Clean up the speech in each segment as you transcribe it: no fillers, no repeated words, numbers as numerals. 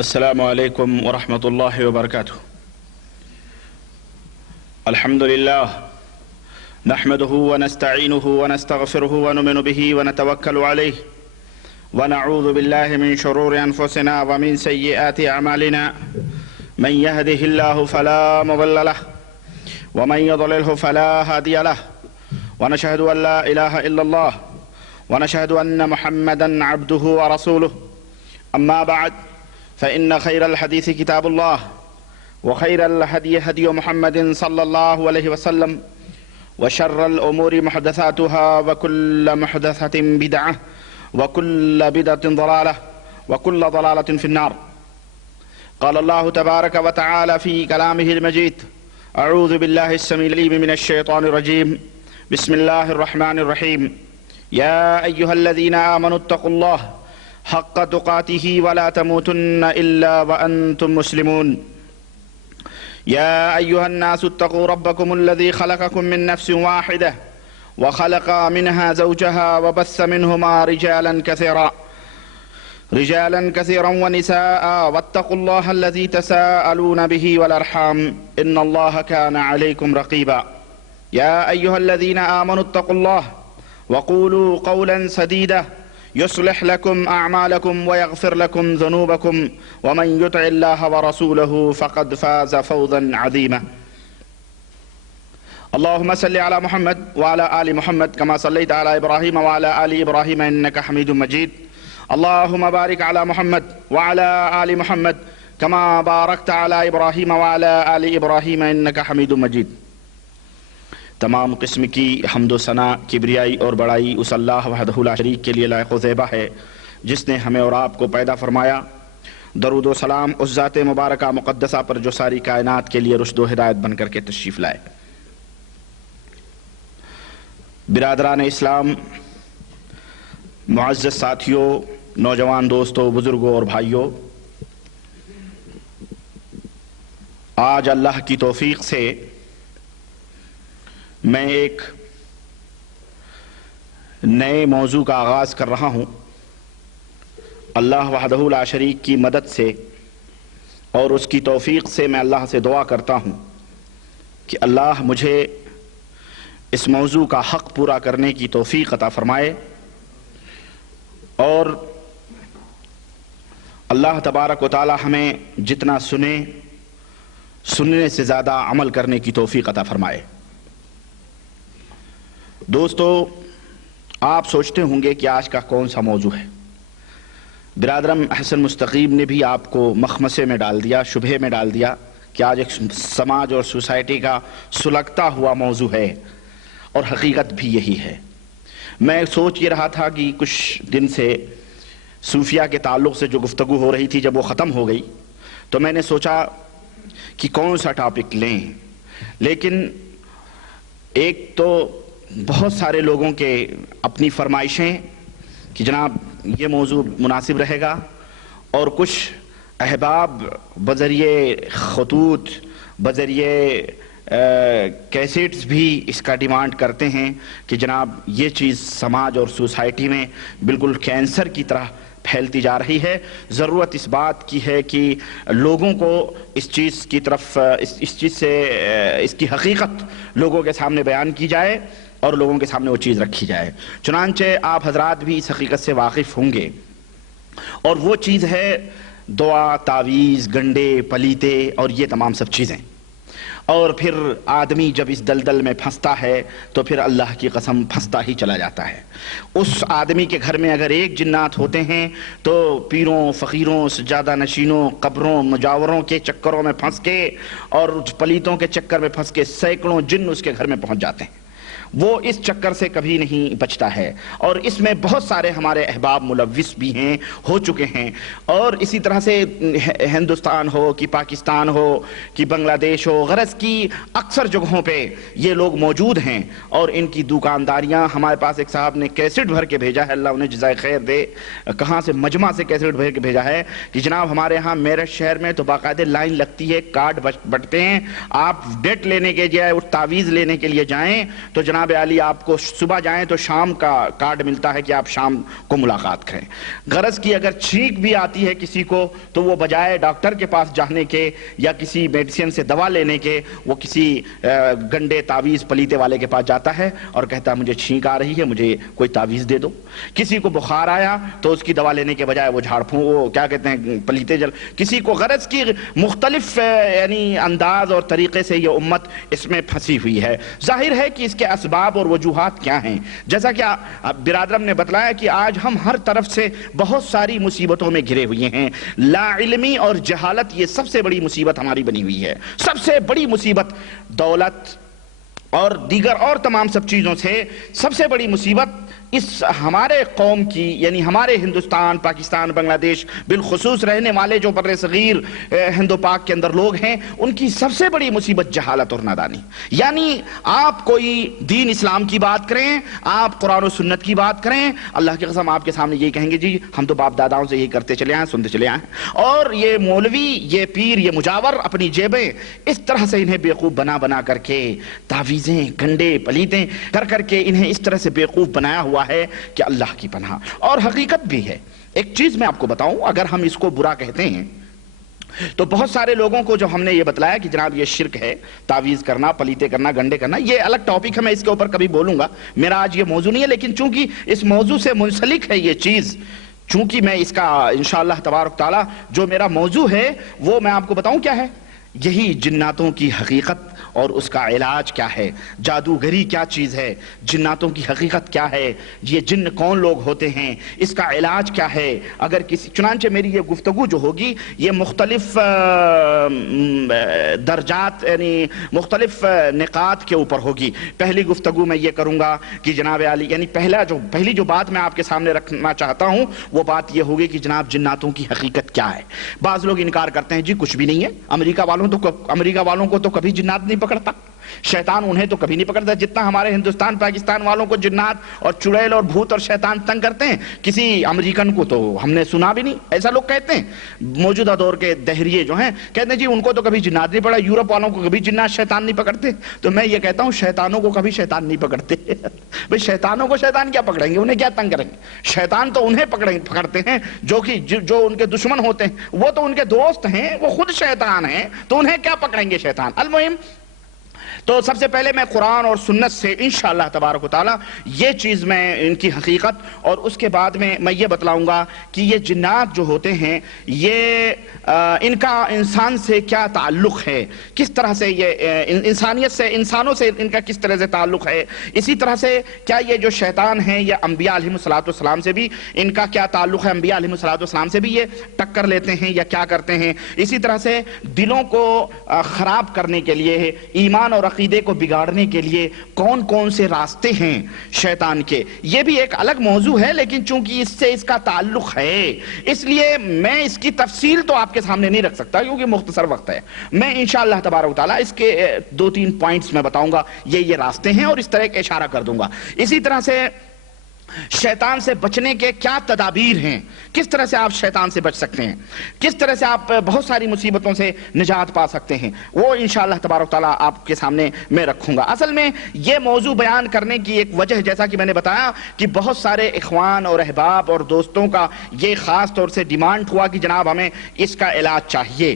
السلام عليكم ورحمة الله وبركاته. الحمد لله نحمده ونستعينه ونستغفره ونؤمن به ونتوكل عليه ونعوذ بالله من شرور أنفسنا ومن سيئات أعمالنا. من يهده الله فلا مضل له ومن يضلله فلا هادي له ونشهد أن لا إله إلا الله ونشهد أن محمدا عبده ورسوله. أما بعد فإن خير الحديث كتاب الله وخير الهدي هدي محمد صلى الله عليه وسلم وشر الأمور محدثاتها وكل محدثة بدعة وكل بدعة ضلالة وكل ضلالة في النار. قال الله تبارك وتعالى في كلامه المجيد: أعوذ بالله السميع العليم من الشيطان الرجيم. بسم الله الرحمن الرحيم. يا أيها الذين آمنوا اتقوا الله حق تقاته ولا تموتن إلا وأنتم مسلمون. يا أيها الناس اتقوا ربكم الذي خلقكم من نفس واحدة وخلق منها زوجها وبث منهما رجالا كثيرا ونساء واتقوا الله الذي تساءلون به والأرحام إن الله كان عليكم رقيبا. يا أيها الذين آمنوا اتقوا الله وقولوا قولا سديدا يصلح لكم أعمالكم ويغفر لكم ذنوبكم ومن يطع الله ورسوله فقد فاز فوزا عظيما. اللهم صل على محمد وعلى آل محمد كما صليت على إبراهيم وعلى آل إبراهيم إنك حميد مجيد. اللهم بارك على محمد وعلى آل محمد كما باركت على إبراهيم وعلى آل إبراهيم إنك حميد مجيد. تمام قسم کی حمد و ثنا، کبریائی اور بڑائی اس اللہ وحدہ لا شریک کے لیے لائق و زیبہ ہے جس نے ہمیں اور آپ کو پیدا فرمایا. درود و سلام اس ذات مبارکہ مقدسہ پر جو ساری کائنات کے لیے رشد و ہدایت بن کر کے تشریف لائے. برادران اسلام، معزز ساتھیوں، نوجوان دوستوں، بزرگوں اور بھائیوں، آج اللہ کی توفیق سے میں ایک نئے موضوع کا آغاز کر رہا ہوں. اللہ وحدہ لا شریک کی مدد سے اور اس کی توفیق سے میں اللہ سے دعا کرتا ہوں کہ اللہ مجھے اس موضوع کا حق پورا کرنے کی توفیق عطا فرمائے اور اللہ تبارک و تعالی ہمیں جتنا سننے سے زیادہ عمل کرنے کی توفیق عطا فرمائے. دوستو، آپ سوچتے ہوں گے کہ آج کا کون سا موضوع ہے. برادرم احسن مستقیم نے بھی آپ کو مخمصے میں ڈال دیا، شبہے میں ڈال دیا کہ آج ایک سماج اور سوسائٹی کا سلگتا ہوا موضوع ہے اور حقیقت بھی یہی ہے. میں سوچ یہ رہا تھا کہ کچھ دن سے صوفیہ کے تعلق سے جو گفتگو ہو رہی تھی جب وہ ختم ہو گئی تو میں نے سوچا کہ کون سا ٹاپک لیں، لیکن ایک تو بہت سارے لوگوں کے اپنی فرمائشیں کہ جناب یہ موضوع مناسب رہے گا، اور کچھ احباب بذریعے خطوط، بذریعے کیسٹس بھی اس کا ڈیمانڈ کرتے ہیں کہ جناب یہ چیز سماج اور سوسائٹی میں بالکل کینسر کی طرح پھیلتی جا رہی ہے. ضرورت اس بات کی ہے کہ لوگوں کو اس چیز کی طرف اس چیز سے اس کی حقیقت لوگوں کے سامنے بیان کی جائے اور لوگوں کے سامنے وہ چیز رکھی جائے. چنانچہ آپ حضرات بھی اس حقیقت سے واقف ہوں گے، اور وہ چیز ہے دعا، تعویذ، گنڈے، پلیتے اور یہ تمام سب چیزیں. اور پھر آدمی جب اس دلدل میں پھنستا ہے تو پھر اللہ کی قسم پھنستا ہی چلا جاتا ہے. اس آدمی کے گھر میں اگر ایک جنات ہوتے ہیں تو پیروں، فقیروں، سجادہ نشینوں، قبروں، مجاوروں کے چکروں میں پھنس کے اور پلیتوں کے چکر میں پھنس کے سینکڑوں جن اس کے گھر میں پہنچ جاتے ہیں. وہ اس چکر سے کبھی نہیں بچتا ہے، اور اس میں بہت سارے ہمارے احباب ملوث بھی ہیں، ہو چکے ہیں. اور اسی طرح سے ہندوستان ہو کہ پاکستان ہو کہ بنگلہ دیش ہو، غرض کی اکثر جگہوں پہ یہ لوگ موجود ہیں، اور ان کی دکانداریاں. ہمارے پاس ایک صاحب نے کیسٹ بھر کے بھیجا ہے، اللہ انہیں جزائے خیر دے، کہاں سے مجمع سے کیسٹ بھر کے بھیجا ہے کہ جناب ہمارے ہاں میرٹھ شہر میں تو باقاعدہ لائن لگتی ہے، کارڈ بٹتے ہیں، آپ ڈیٹ لینے کے جائے تعویذ لینے کے لیے جائیں تو جناب جناب علی آپ کو صبح جائیں تو شام کا کارڈ ملتا ہے کہ آپ شام کو ملاقات کریں. غرض کی اگر چھینک بھی آتی ہے کسی کو تو وہ بجائے ڈاکٹر کے پاس جانے کے یا کسی میڈیسن سے دوا لینے کے وہ کسی گنڈے تعویذ پلیتے والے کے پاس جاتا ہے اور کہتا ہے مجھے چھینک آ رہی ہے, مجھے کوئی تعویذ دے دو. کسی کو بخار آیا تو اس کی دوا لینے کے بجائے وہ جھاڑ پھونک وہ کیا کہتے ہیں پلیتے جل. کسی کو غرض کی مختلف یعنی انداز اور طریقے سے یہ امت اس میں پھنسی ہوئی ہے. ظاہر ہے کہ اس کے اسباب اور وجوہات کیا ہیں. جیسا کہ برادرم نے بتلایا کہ آج ہم ہر طرف سے بہت ساری مصیبتوں میں گھرے ہوئے ہیں. لا علمی اور جہالت یہ سب سے بڑی مصیبت ہماری بنی ہوئی ہے. سب سے بڑی مصیبت دولت اور دیگر اور تمام سب چیزوں سے سب سے بڑی مصیبت اس ہمارے قوم کی یعنی ہمارے ہندوستان, پاکستان, بنگلہ دیش بالخصوص رہنے والے جو بر صغیر ہند و پاک کے اندر لوگ ہیں ان کی سب سے بڑی مصیبت جہالت اور نادانی. یعنی آپ کوئی دین اسلام کی بات کریں, آپ قرآن و سنت کی بات کریں, اللہ کی قسم آپ کے سامنے یہی کہیں گے جی ہم تو باپ داداؤں سے یہی کرتے چلے آئے سنتے چلے آئے. اور یہ مولوی, یہ پیر, یہ مجاور اپنی جیبیں اس طرح سے انہیں بیوقوف بنا کر کے تعویذیں گنڈے پلیتیں کر کے انہیں اس طرح سے بیوقوف بنایا ہوا ہے کہ اللہ کی پناہ. اور حقیقت بھی ہے. ایک چیز میں آپ کو بتاؤں, اگر ہم اس کو برا کہتے ہیں تو بہت سارے لوگوں کو جو ہم نے یہ بتلایا کہ جناب یہ شرک ہے, تعویذ کرنا, پلیتے کرنا, گنڈے کرنا, یہ الگ ٹاپک ہے, میں اس کے اوپر کبھی بولوں گا, میرا آج یہ موضوع نہیں ہے. لیکن چونکہ اس موضوع سے منسلک ہے یہ چیز, چونکہ میں اس کا انشاءاللہ تبارک تعالی جو میرا موضوع ہے وہ میں آپ کو بتاؤں کیا ہے. یہی جناتوں کی حقیقت اور اس کا علاج کیا ہے, جادوگری کیا چیز ہے, جناتوں کی حقیقت کیا ہے, یہ جن کون لوگ ہوتے ہیں, اس کا علاج کیا ہے. اگر کسی چنانچہ میری یہ گفتگو جو ہوگی یہ مختلف درجات یعنی مختلف نقاط کے اوپر ہوگی. پہلی گفتگو میں یہ کروں گا کہ جناب علی یعنی پہلی جو بات میں آپ کے سامنے رکھنا چاہتا ہوں وہ بات یہ ہوگی کہ جناب جناتوں کی حقیقت کیا ہے. بعض لوگ انکار کرتے ہیں جی کچھ بھی نہیں ہے, امریکہ والوں کو تو کبھی جنات نہیں پکڑتا, شیطان انہیں تو کبھی نہیں پکڑتا جتنا ہمارے ہندوستان پاکستان والوں کو جنات اور چڑیل اور بھوت اور شیطان تنگ کرتے ہیں. کسی امریکن کو تو ہم نے سنا بھی نہیں. ایسا لوگ کہتے ہیں. موجودہ دور کے دہریے جو ہیں کہتے ہیں جی ان کو تو کبھی جنات نہیں پکڑا, یورپ والوں کو کبھی جنات شیطان نہیں پکڑتے. تو میں یہ کہتا ہوں شیطانوں کو کبھی شیطان نہیں پکڑتے. بھئی شیطانوں کو شیطان کیا پکڑیں گے, انہیں کیا تنگ کریں گے. شیطان تو انہیں پکڑتے ہیں جو ان کے دشمن ہوتے ہیں, وہ تو ان کے دوست ہیں, وہ خود شیطان ہیں, تو انہیں کیا پکڑیں گے شیطان. المہم تو سب سے پہلے میں قرآن اور سنت سے انشاءاللہ تبارک و تعالی یہ چیز میں ان کی حقیقت, اور اس کے بعد میں یہ بتلاؤں گا کہ یہ جنات جو ہوتے ہیں یہ ان کا انسان سے کیا تعلق ہے, کس طرح سے یہ انسانیت سے انسانوں سے ان کا کس طرح سے تعلق ہے. اسی طرح سے کیا یہ جو شیطان ہیں یہ انبیاء علیہ السلام سے بھی ان کا کیا تعلق ہے, انبیاء علیہ السلام سے بھی یہ ٹکر لیتے ہیں یا کیا کرتے ہیں. اسی طرح سے دلوں کو خراب کرنے کے لیے, ایمان اور عقیدے کو بگاڑنے کے لیے کون کون سے راستے ہیں شیطان کے, یہ بھی ایک الگ موضوع ہے. لیکن چونکہ اس سے اس کا تعلق ہے اس لیے میں اس کی تفصیل تو آپ کے سامنے نہیں رکھ سکتا کیونکہ مختصر وقت ہے. میں انشاءاللہ تبارک و تعالی اس کے 2-3 پوائنٹس میں بتاؤں گا, یہ راستے ہیں اور اس طرح کا اشارہ کر دوں گا. اسی طرح سے شیطان سے بچنے کے کیا تدابیر ہیں, کس طرح سے آپ شیطان سے بچ سکتے ہیں, کس طرح سے آپ بہت ساری مصیبتوں سے نجات پا سکتے ہیں, وہ انشاءاللہ تبارک تعالیٰ آپ کے سامنے میں رکھوں گا. اصل میں یہ موضوع بیان کرنے کی ایک وجہ جیسا کہ میں نے بتایا کہ بہت سارے اخوان اور احباب اور دوستوں کا یہ خاص طور سے ڈیمانڈ ہوا کہ جناب ہمیں اس کا علاج چاہیے.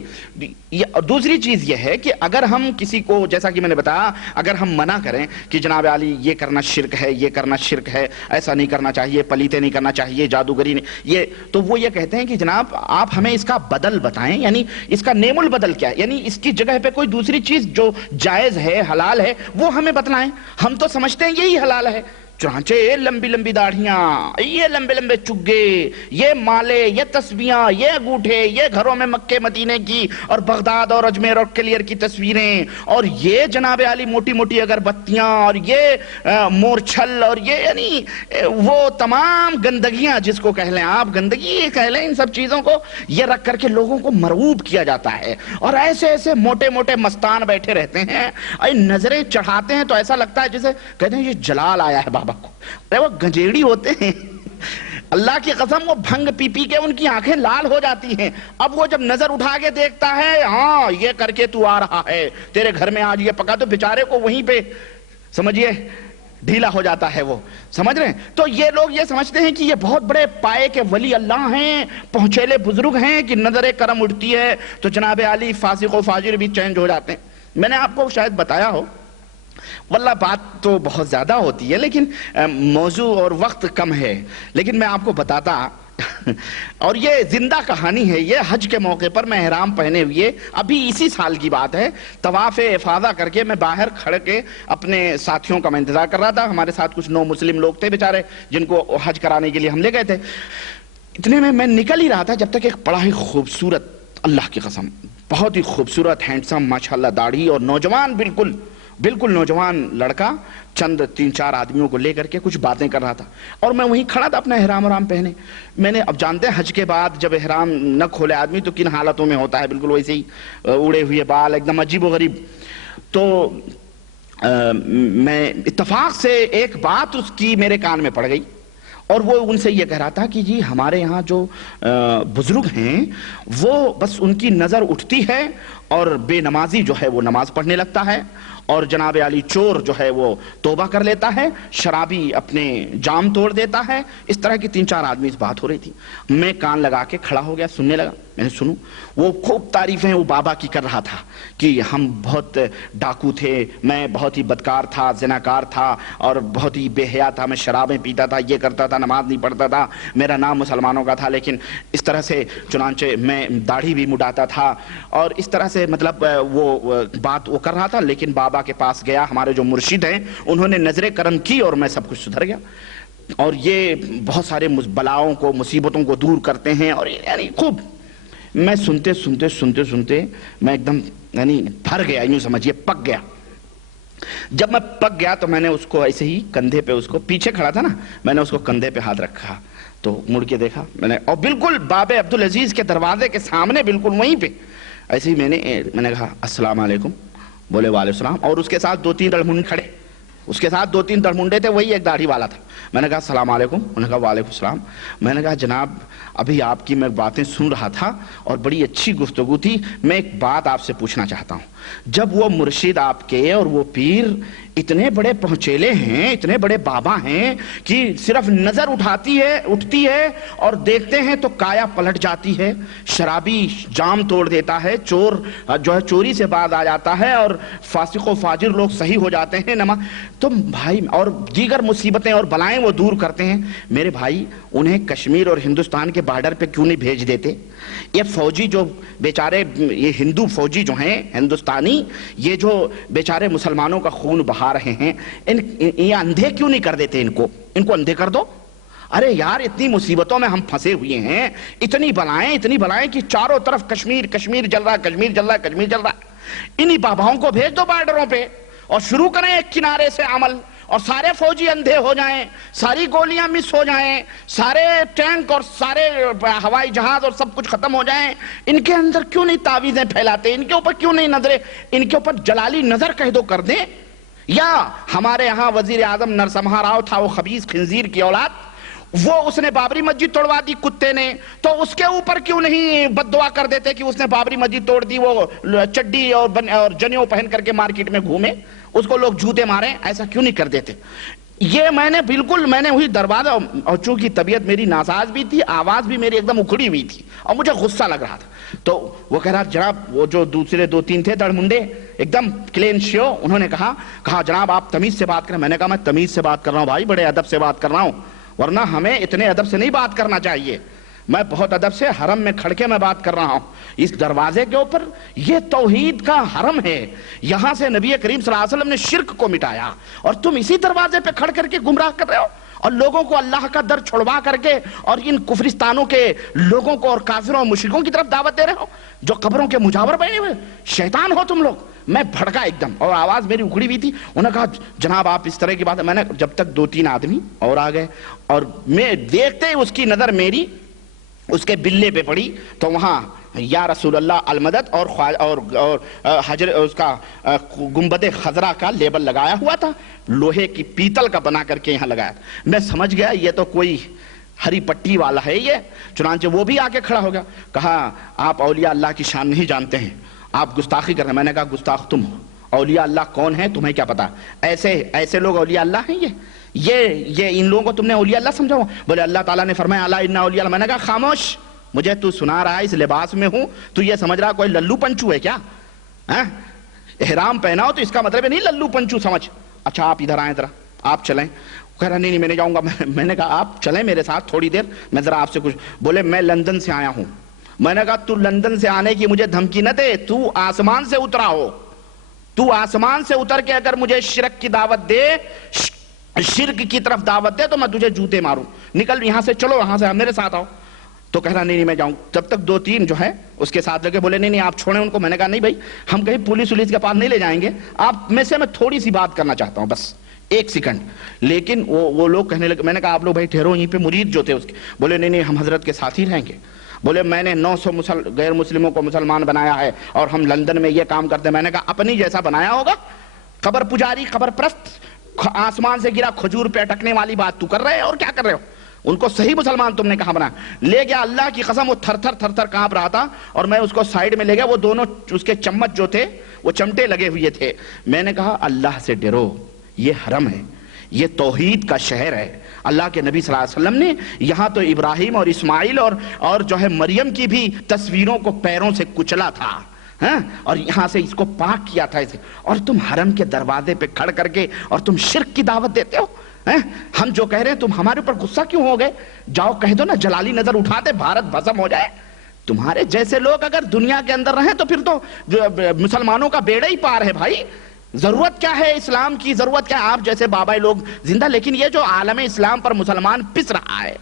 دوسری چیز یہ ہے کہ اگر ہم کسی کو جیسا کہ میں نے بتایا اگر ہم منع کریں کہ جناب علی یہ کرنا شرک ہے, یہ کرنا شرک ہے, ایسا نہیں کرنا چاہیے, پلیتے نہیں کرنا چاہیے, جادوگری نہیں, یہ تو وہ یہ کہتے ہیں کہ جناب آپ ہمیں اس کا بدل بتائیں, یعنی اس کا نیم البدل کیا ہے, یعنی اس کی جگہ پہ کوئی دوسری چیز جو جائز ہے حلال ہے وہ ہمیں بتلائیں. ہم تو سمجھتے ہیں یہی حلال ہے. چنانچہ یہ لمبی لمبی داڑھیاں, یہ لمبے لمبے چگے, یہ مالے, یہ تسبیاں, یہ انگوٹھے, یہ گھروں میں مکے مدینے کی اور بغداد اور اجمیر اور کلیر کی تصویریں, اور یہ جناب علی موٹی موٹی اگربتیاں, اور یہ مورچھل, اور یہ یعنی وہ تمام گندگیاں جس کو کہہ لیں آپ, گندگی کہہ لیں, ان سب چیزوں کو یہ رکھ کر کے لوگوں کو مرعوب کیا جاتا ہے. اور ایسے ایسے موٹے موٹے مستان بیٹھے رہتے ہیں, نظریں چڑھاتے ہیں تو ایسا لگتا ہے جیسے کہتے ہیں یہ جلال آیا ہے بابا کو. ارے وہ گنجیڑی ہوتے ہیں, اللہ کی قسم وہ بھنگ پی پی کے ان کی آنکھیں لال ہو جاتی ہیں. اب وہ جب نظر اٹھا کے دیکھتا ہے ہاں یہ کر کے تو آ رہا ہے, تیرے گھر میں آج یہ پکا, تو بیچارے کو وہیں پہ سمجھیے ڈھیلا ہو جاتا ہے وہ، سمجھ رہے ہیں؟ تو یہ لوگ یہ سمجھتے ہیں کہ یہ بہت بڑے پائے کے ولی اللہ ہیں، پہنچیلے بزرگ ہیں کہ نظر کرم اٹھتی ہے تو جناب علی فاسق و فاجر بھی چینج ہو جاتے ہیں۔ میں نے آپ کو شاید بتایا ہو، واللہ بات تو بہت زیادہ ہوتی ہے لیکن موضوع اور وقت کم ہے، لیکن میں آپ کو بتاتا اور یہ زندہ کہانی ہے۔ یہ حج کے موقع پر میں احرام پہنے ہوئے، ابھی اسی سال کی بات ہے، طواف افاضہ کر کے میں باہر کھڑ کے اپنے ساتھیوں کا میں انتظار کر رہا تھا۔ ہمارے ساتھ کچھ نو مسلم لوگ تھے بیچارے جن کو حج کرانے کے لیے ہم لے گئے تھے۔ اتنے میں نکل ہی رہا تھا جب تک ایک بڑا ہی خوبصورت، اللہ کی قسم بہت ہی خوبصورت، ہینڈسم، ماشاءاللہ داڑھی اور نوجوان، بالکل نوجوان لڑکا چند 3-4 آدمیوں کو لے کر کے کچھ باتیں کر رہا تھا، اور میں وہیں کھڑا تھا اپنا احرام پہنے۔ میں نے، اب جانتے ہیں حج کے بعد جب احرام نہ کھولے آدمی تو کن حالتوں میں ہوتا ہے، بالکل ویسے ہی اڑے ہوئے بال، ایک دم عجیب و غریب۔ تو میں اتفاق سے ایک بات اس کی میرے کان میں پڑ گئی، اور وہ ان سے یہ کہہ رہا تھا کہ جی ہمارے یہاں جو بزرگ ہیں وہ بس ان کی نظر اٹھتی ہے اور بے نمازی جو ہے وہ نماز پڑھنے لگتا ہے، اور جناب علی چور جو ہے وہ توبہ کر لیتا ہے، شرابی اپنے جام توڑ دیتا ہے۔ اس طرح کی 3-4 آدمی اس بات ہو رہی تھی۔ میں کان لگا کے کھڑا ہو گیا، سننے لگا۔ میں نے سنوں، وہ خوب تعریفیں وہ بابا کی کر رہا تھا کہ ہم بہت ڈاکو تھے، میں بہت ہی بدکار تھا، زناکار تھا، اور بہت ہی بے حیا تھا، میں شرابیں پیتا تھا، یہ کرتا تھا، نماز نہیں پڑھتا تھا، میرا نام مسلمانوں کا تھا، لیکن اس طرح سے چنانچہ میں داڑھی بھی مڈاتا تھا، اور اس طرح سے مطلب وہ بات وہ کر رہا تھا۔ لیکن بابا کے پاس گیا، ہمارے جو مرشد ہیں انہوں نے نظر کرم کی اور میں سب کچھ سدھر گیا، اور یہ بہت سارے بلاؤں کو، مصیبتوں کو دور کرتے ہیں، اور یعنی خوب میں سنتے میں ایک دم یعنی بھر گیا، یوں سمجھیے پک گیا۔ جب میں پک گیا تو میں نے اس کو ایسے ہی کندھے پہ، اس کو پیچھے کھڑا تھا نا، میں نے اس کو کندھے پہ ہاتھ رکھا تو مڑ کے دیکھا میں نے، اور بالکل باب عبدالعزیز کے دروازے کے سامنے بالکل وہیں پہ ایسے ہی میں نے کہا السلام علیکم، بولے وعلیکم السلام، اور اس کے ساتھ 2-3 دڑمنڈے کھڑے، اس کے ساتھ 2-3 دڑمنڈے تھے، وہی ایک داڑھی والا تھا۔ میں نے کہا السلام علیکم، انہوں نے کہا وعلیکم السلام۔ میں نے کہا جناب ابھی آپ کی میں باتیں سن رہا تھا اور بڑی اچھی گفتگو تھی، میں ایک بات آپ سے پوچھنا چاہتا ہوں۔ جب وہ مرشد آپ کے اور وہ پیر اتنے بڑے پہنچیلے ہیں، اتنے بڑے بابا ہیں کہ صرف نظر اٹھتی ہے اور دیکھتے ہیں تو کایا پلٹ جاتی ہے، شرابی جام توڑ دیتا ہے، چور جو ہے چوری سے باز آ جاتا ہے، اور فاسق و فاجر لوگ صحیح ہو جاتے ہیں، تو بھائی اور دیگر مصیبتیں اور بلائیں وہ دور کرتے ہیں، میرے بھائی انہیں کشمیر اور ہندوستان کے بارڈر پہ کیوں نہیں بھیج دیتے؟ یہ فوجی جو بیچارے، یہ ہندو فوجی جو ہیں ہندوستانی، یہ جو بیچارے مسلمانوں کا خون بہا رہے ہیں، یہ اندھے کیوں نہیں کر دیتے؟ ان کو اندھے کر دو۔ ارے یار اتنی مصیبتوں میں ہم پھنسے ہوئے ہیں، اتنی بلائیں کہ چاروں طرف کشمیر جل رہا ہے۔ انہی باباؤں کو بھیج دو بارڈروں پہ اور شروع کریں ایک کنارے سے عمل، اور سارے فوجی اندھے ہو جائیں، ساری گولیاں مس ہو جائیں، سارے ٹینک اور سارے ہوائی جہاز اور سب کچھ ختم ہو جائیں۔ ان کے اندر کیوں نہیں تعویذیں پھیلاتے؟ ان کے اوپر کیوں نہیں نظریں، ان کے اوپر جلالی نظر کہہ دو کر دیں۔ یا ہمارے ہاں وزیر اعظم نرسمہا راؤ تھا، وہ خبیث خنزیر کی اولاد، اس نے بابری مسجد توڑوا دی کتے نے، تو اس کے اوپر کیوں نہیں بد دعا کر دیتے کہ اس نے بابری مسجد توڑ دی، وہ چڈی اور جنیوں پہن کر کے مارکیٹ میں گھومے، اس کو لوگ جوتے مارے، ایسا کیوں نہیں کر دیتے؟ یہ میں نے وہی دروازہ، اور چونکہ طبیعت میری ناساز بھی تھی، آواز بھی میری ایک دم اکھڑی ہوئی تھی اور مجھے غصہ لگ رہا تھا، تو وہ کہہ رہا جناب، وہ جو دوسرے 2-3 تھے دڑمنڈے ایک دم کلین شیو، انہوں نے کہا جناب آپ تمیز سے بات کریں۔ میں نے کہا میں تمیز سے بات کر رہا ہوں بھائی، بڑے ادب سے بات کر رہا ہوں، ورنہ ہمیں اتنے ادب سے نہیں بات کرنا چاہیے، میں بہت ادب سے حرم میں کھڑ کے میں بات کر رہا ہوں، اس دروازے کے اوپر یہ توحید کا حرم ہے، یہاں سے نبی کریم صلی اللہ علیہ وسلم نے شرک کو مٹایا، اور تم اسی دروازے پہ کھڑ کر کے گمراہ کر رہے ہو، اور لوگوں کو اللہ کا در چھڑوا کر کے اور ان کفرستانوں کے لوگوں کو اور کافروں اور مشرکوں کی طرف دعوت دے رہے ہو جو قبروں کے مجاور بنے ہوئے، شیطان ہو تم لوگ۔ میں بھڑکا ایک دم، اور آواز میری اکھڑی ہوئی تھی۔ انہوں نے کہا جناب آپ اس طرح کی بات ہے، میں نے جب تک 2-3 آدمی اور آ گئے، اور میں دیکھتے ہی اس کی نظر میری اس کے بلے پہ پڑی، تو وہاں یا رسول اللہ المدد اور حجر اس کا گنبد خضرا کا لیبل لگایا ہوا تھا، لوہے کی پیتل کا بنا کر کے یہاں لگایا تھا۔ میں سمجھ گیا یہ تو کوئی ہری پٹی والا ہے یہ، چنانچہ وہ بھی آ کے کھڑا ہو گیا، کہا آپ اولیاء اللہ کی شان نہیں جانتے ہیں، آپ گستاخی کر رہے ہیں۔ میں نے کہا گستاخ تم ہو اولیاء اللہ کون ہیں تمہیں کیا پتا؟ ایسے لوگ اولیاء اللہ ہیں؟ یہ ان لوگوں کو تم نے اولیاء اللہ سمجھا ہوا؟ بولے اللہ تعالیٰ نے فرمایا الا ان اولیاء اللہ. میں نے کہا خاموش، مجھے تو سنا رہا ہے، اس لباس میں ہوں، تو یہ سمجھ رہا کوئی للو پنچو ہے کیا؟ احرام پہنا ہو تو اس کا مطلب ہے نہیں للو پنچو سمجھ. اچھا آپ ادھر آئیں ذرا، آپ چلیں. کہہ رہا نہیں میں نہیں جاؤں گا. میں نے کہا آپ چلیں میرے ساتھ تھوڑی دیر، میں ذرا آپ سے کچھ. بولے میں لندن سے آیا ہوں. میں نے کہا تو لندن سے آنے کی مجھے دھمکی نہ دے، تو آسمان سے اترا ہو. تو آسمان سے اتر کے اگر مجھے شرک کی دعوت دے، شرک کی طرف دعوت دے تو میں تجھے جوتے ماروں. نکل یہاں سے، چلو یہاں سے میرے ساتھ آؤ. تو کہہ رہا نہیں میں جاؤں. جب تک 2-3 جو ہے اس کے ساتھ لگے، بولے نہیں آپ چھوڑیں ان کو. میں نے کہا نہیں بھائی، ہم کہیں پولیس کے پاس نہیں لے جائیں گے، آپ میں سے میں تھوڑی سی بات کرنا چاہتا ہوں، بس 1 سیکنڈ. لیکن وہ لوگ کہنے لگے. میں نے کہا آپ لوگ بھائی ٹھہرو. یہیں پہ مرید جو تھے اس کے بولے نہیں ہم حضرت کے ساتھ ہی رہیں گے. بولے میں نے 900 غیر مسلموں کو مسلمان بنایا ہے اور ہم لندن میں یہ کام کرتے ہیں. میں نے کہا اپنی جیسا بنایا ہوگا، قبر پجاری، قبر پرست، آسمان سے گرا کھجور پہ اٹکنے والی بات تو کر رہے ہو، اور کیا کر رہے ہو؟ ان کو صحیح مسلمان تم نے کہاں بنا لے گیا. اللہ کی قسم وہ تھر تھر کانپ رہا تھا اور میں اس کو سائیڈ میں لے گیا. وہ دونوں اس کے چمچ جو تھے وہ چمٹے لگے ہوئے تھے. میں نے کہا اللہ سے ڈرو، یہ حرم ہے، یہ توحید کا شہر ہے. اللہ کے نبی صلی اللہ علیہ وسلم نے یہاں تو ابراہیم اور اسماعیل اور جو ہے مریم کی بھی تصویروں کو پیروں سے کچلا تھا، اور یہاں سے اس کو پاک کیا تھا اسے. اور تم حرم کے دروازے پہ کھڑ کر کے اور تم شرک کی دعوت دیتے ہو. ہم جو کہہ رہے ہیں تم ہمارے اوپر غصہ کیوں ہو گئے؟ جاؤ کہہ دو نا جلالی نظر اٹھا دے، بھارت بھسم ہو جائے. تمہارے جیسے لوگ اگر دنیا کے اندر رہیں تو پھر تو مسلمانوں کا بیڑا ہی پار ہے بھائی. ضرورت کیا ہے اسلام کی؟ ضرورت کیا ہے؟ آپ جیسے بابا لوگ زندہ. لیکن یہ جو عالم اسلام پر مسلمان پس رہا ہے،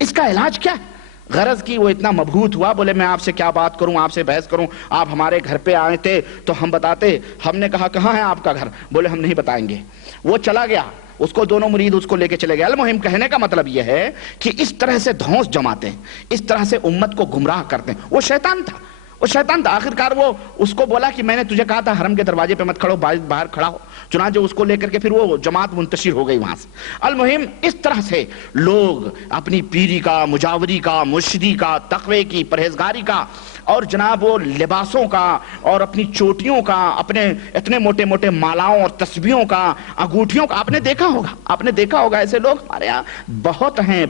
اس کا علاج کیا ہے؟ غرض کی وہ اتنا مبہوت ہوا. بولے میں آپ سے کیا بات کروں، آپ سے بحث کروں؟ آپ ہمارے گھر پہ آئے تھے تو ہم بتاتے. ہم نے کہا کہاں ہے آپ کا گھر؟ بولے ہم نہیں بتائیں گے. وہ چلا گیا، اس کو دونوں مرید اس کو لے کے چلے گئے. المہم کہنے کا مطلب یہ ہے کہ اس طرح سے دھونس جماتے ہیں، اس طرح سے امت کو گمراہ کرتے ہیں. وہ شیطان تھا. آخرکار وہ اس کو بولا کہ میں نے تجھے کہا تھا حرم کے دروازے پہ مت کھڑو، باہر کھڑا ہو. چنانچہ اس کو لے کر کے پھر وہ جماعت منتشر ہو گئی وہاں سے. المہم اس طرح سے لوگ اپنی پیری کا، مجاوری کا، مرشدی کا، تقوی کی، پرہیزگاری کا، اور جناب وہ لباسوں کا، اور اپنی چوٹیوں کا، اپنے اتنے موٹے موٹے مالاؤں اور تسبیحوں کا، انگوٹھیوں کا. آپ نے دیکھا ہوگا ایسے لوگ ہمارے یہاں بہت ہیں.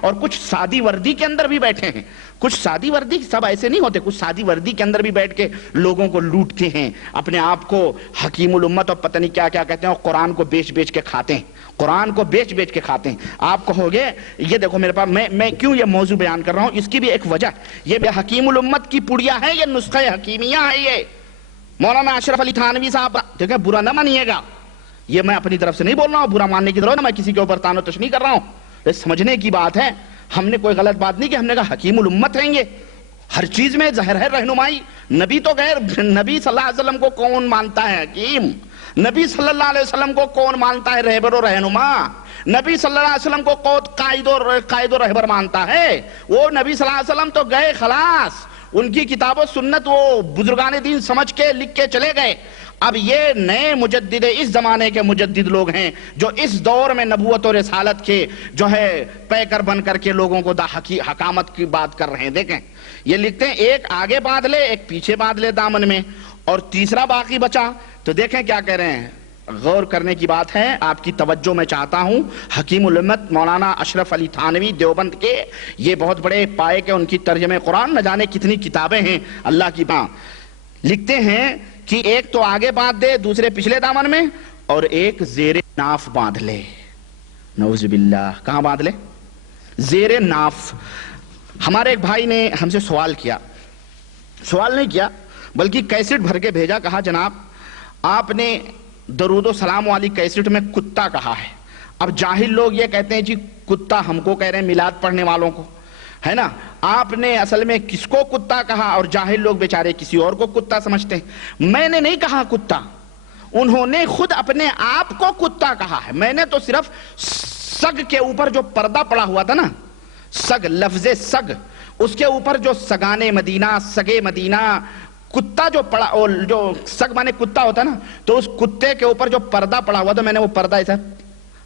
اور کچھ سادی وردی کے اندر بھی بیٹھے ہیں. کچھ سادی وردی، سب ایسے نہیں ہوتے، کچھ سادی وردی کے اندر بھی بیٹھ کے لوگوں کو لوٹتے ہیں، اپنے آپ کو حکیم الامت اور پتہ نہیں کیا کہتے ہیں، اور قرآن کو بیچ کے کھاتے ہیں. آپ کہو گے یہ دیکھو میرے پاس میں کیوں یہ موضوع بیان کر رہا ہوں، اس کی بھی ایک وجہ. یہ حکیم الامت کی پڑیا ہے، یہ نسخہ حکیمیہ ہے. یہ مولانا اشرف علی تھانوی صاحب، دیکھیں برا نہ مانیے گا، یہ میں اپنی طرف سے نہیں بول رہا ہوں، برا ماننے کی ضرورت، میں کسی کے اوپر تان و تشنیع کر رہا ہوں. یہ سمجھنے کی بات ہے. ہم نے کوئی غلط بات نہیں کہ ہم نے کہا حکیم الامت ہیں یہ، ہر چیز میں ظاہر ہے رہنمائی. نبی تو غیر، نبی صلی اللہ علیہ وسلم کو کون مانتا ہے حکیم؟ نبی صلی اللہ علیہ وسلم کو کون مانتا ہے رہبر و رہنما؟ نبی صلی اللہ علیہ وسلم کو قائد و رہبر مانتا ہے. وہ نبی صلی اللہ علیہ وسلم تو گئے خلاص، ان کی کتاب و سنت وہ بزرگان دین سمجھ کے لکھ کے چلے گئے. اب یہ نئے مجدد، اس زمانے کے مجدد لوگ ہیں جو اس دور میں نبوت اور رسالت کے جو ہے پیکر بن کر کے لوگوں کو حکامت کی بات کر رہے ہیں. دیکھیں یہ لکھتے ہیں ایک آگے باندھ لے، ایک پیچھے باندھ لے دامن میں، اور تیسرا باقی بچا. تو دیکھیں کیا کہہ رہے ہیں، غور کرنے کی بات ہے. آپ کی توجہ میں چاہتا ہوں. حکیم الامت مولانا اشرف علی تھانوی دیوبند کے، یہ بہت بڑے پائے کے ان کی ترجمہ قرآن، نہ جانے کتنی کتابیں ہیں اللہ کی بات. لکھتے ہیں کہ ایک تو آگے باندھ دے، دوسرے پچھلے دامن میں، اور ایک زیر ناف باندھ لے. نعوذ باللہ. کہاں باندھ لے؟ زیر ناف. ہمارے ایک بھائی نے ہم سے سوال نہیں کیا بلکہ کیسٹ بھر کے بھیجا. کہا جناب آپ نے درود و سلام والی کیسٹ میں کتا کہا ہے. اب جاہل لوگ یہ کہتے ہیں جی کتا ہم کو کہہ رہے ہیں، میلاد پڑھنے والوں کو، ہے نا. آپ نے اصل میں کس کو کتا کہا؟ اور جاہل لوگ بیچارے کسی اور کو کتا سمجھتے ہیں. میں نے نہیں کہا کتا، انہوں نے خود اپنے آپ کو کتا کہا ہے. میں نے تو صرف سگ کے اوپر جو پردہ پڑا ہوا تھا نا، سگ، لفظ سگ، اس کے اوپر جو سگانے مدینہ، سگے مدینہ، کتا جو پڑا، جو سگ مانے کتا ہوتا نا، تو اس کتے کے اوپر جو پردہ پڑا ہوا تھا میں نے وہ پردہ ایسا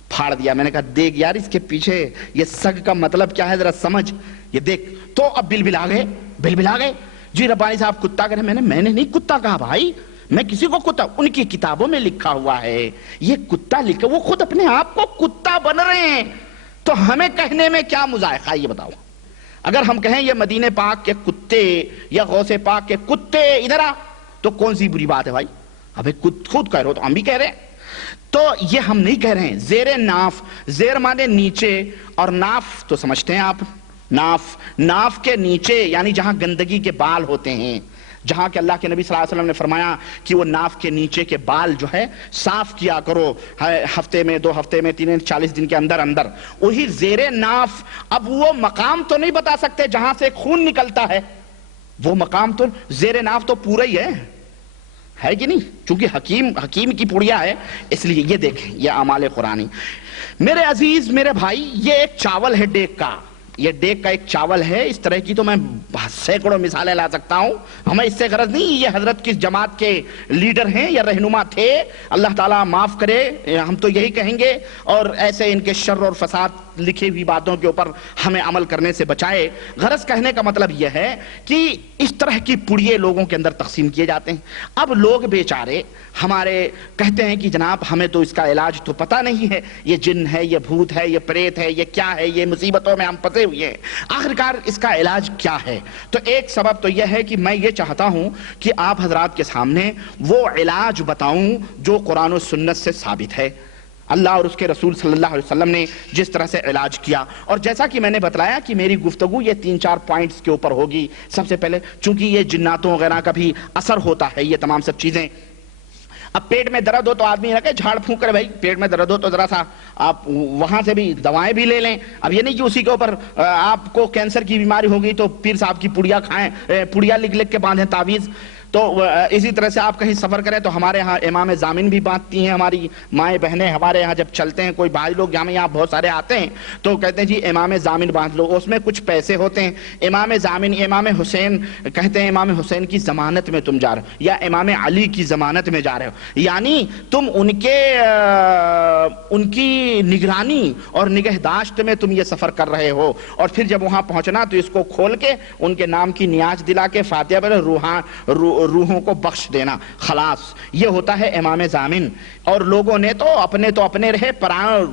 پھاڑ دیا. میں نے کہا دیکھ یار اس کے پیچھے یہ سگ کا مطلب کیا ہے ذرا سمجھ، یہ دیکھ. تو اب بل بلا گئے. جی ربانی صاحب کتا کہہ رہے. میں نے نہیں کتا کہا بھائی، میں کسی کو کتا، ان کی کتابوں میں لکھا ہوا ہے یہ کتا لکھا، وہ خود اپنے آپ کو کتا بن رہے ہیں، تو ہمیں کہنے میں کیا مذائقہ یہ بتاؤ؟ اگر ہم کہیں یہ مدینے پاک کے کتے یا غوث پاک کے کتے ادھر آ، تو کون سی بری بات ہے بھائی؟ ابھی خود کہہ رہے ہو تو ہم بھی کہہ رہے ہیں، تو یہ ہم نہیں کہہ رہے ہیں۔ زیر ناف، زیر مانے نیچے، اور ناف تو سمجھتے ہیں آپ، ناف، ناف کے نیچے یعنی جہاں گندگی کے بال ہوتے ہیں، جہاں کہ اللہ کے نبی صلی اللہ علیہ وسلم نے فرمایا کہ وہ ناف کے نیچے کے بال جو ہے صاف کیا کرو ہفتے میں، 2 ہفتے میں، 40 دن کے اندر اندر، وہی زیر ناف۔ اب وہ مقام تو نہیں بتا سکتے جہاں سے خون نکلتا ہے، وہ مقام تو زیر ناف تو پورا ہی ہے کہ نہیں؟ چونکہ حکیم کی پڑیا ہے، اس لیے یہ دیکھیں یہ اعمال قرآنی۔ میرے عزیز، میرے بھائی، یہ ایک چاول ہے ڈیک کا، یہ ڈیک کا ایک چاول ہے۔ اس طرح کی تو میں سینکڑوں مثالیں لا سکتا ہوں، ہمیں اس سے غرض نہیں یہ حضرت کس جماعت کے لیڈر ہیں یا رہنما تھے، اللہ تعالیٰ معاف کرے، ہم تو یہی کہیں گے، اور ایسے ان کے شر اور فساد لکھی ہوئی باتوں کے اوپر ہمیں عمل کرنے سے بچائے۔ غرض کہنے کا مطلب یہ ہے کہ اس طرح کی پڑیے لوگوں کے اندر تقسیم کیے جاتے ہیں۔ اب لوگ بیچارے ہمارے کہتے ہیں کہ جناب ہمیں تو اس کا علاج تو پتہ نہیں ہے، یہ جن ہے، یہ بھوت ہے، یہ پریت ہے، یہ کیا ہے، یہ مصیبتوں میں ہم پھنسے ہوئے ہیں، آخرکار اس کا علاج کیا ہے؟ تو ایک سبب تو یہ ہے کہ میں یہ چاہتا ہوں کہ آپ حضرات کے سامنے وہ علاج بتاؤں جو قرآن و سنت سے ثابت ہے، اللہ اور اس کے رسول صلی اللہ علیہ وسلم نے جس طرح سے علاج کیا۔ اور جیسا کہ میں نے بتلایا کہ میری گفتگو یہ 3-4 پوائنٹس کے اوپر ہوگی۔ سب سے پہلے چونکہ یہ جناتوں وغیرہ کا بھی اثر ہوتا ہے یہ تمام سب چیزیں۔ اب پیٹ میں درد ہو تو آدمی رکھے جھاڑ پھونک کرے، بھائی پیٹ میں درد ہو تو ذرا سا آپ وہاں سے بھی دوائیں بھی لے لیں۔ اب یہ نہیں کہ اسی کے اوپر آپ کو کینسر کی بیماری ہو گئی تو پیر صاحب کی پڑیا کھائیں، پڑیا لکھ کے باندھیں تعویذ۔ تو اسی طرح سے آپ کہیں سفر کریں تو ہمارے ہاں امام زامن بھی باندھتی ہیں، ہماری مائیں بہنیں ہمارے ہاں جب چلتے ہیں، کوئی بھائی لوگ یہاں بہت سارے آتے ہیں تو کہتے ہیں جی امام زامن باندھ لو، اس میں کچھ پیسے ہوتے ہیں۔ امام زامن، امام حسین کہتے ہیں امام حسین کی ضمانت میں تم جا رہے ہو، یا امام علی کی ضمانت میں جا رہے ہو، یعنی تم ان کی نگرانی اور نگہداشت میں تم یہ سفر کر رہے ہو، اور پھر جب وہاں پہنچنا تو اس کو کھول کے ان کے نام کی نیاز دلا کے فاتحہ پڑھ، روحوں کو بخش دینا، خلاص، یہ ہوتا ہے امام ضامن۔ اور لوگوں نے تو اپنے رہے،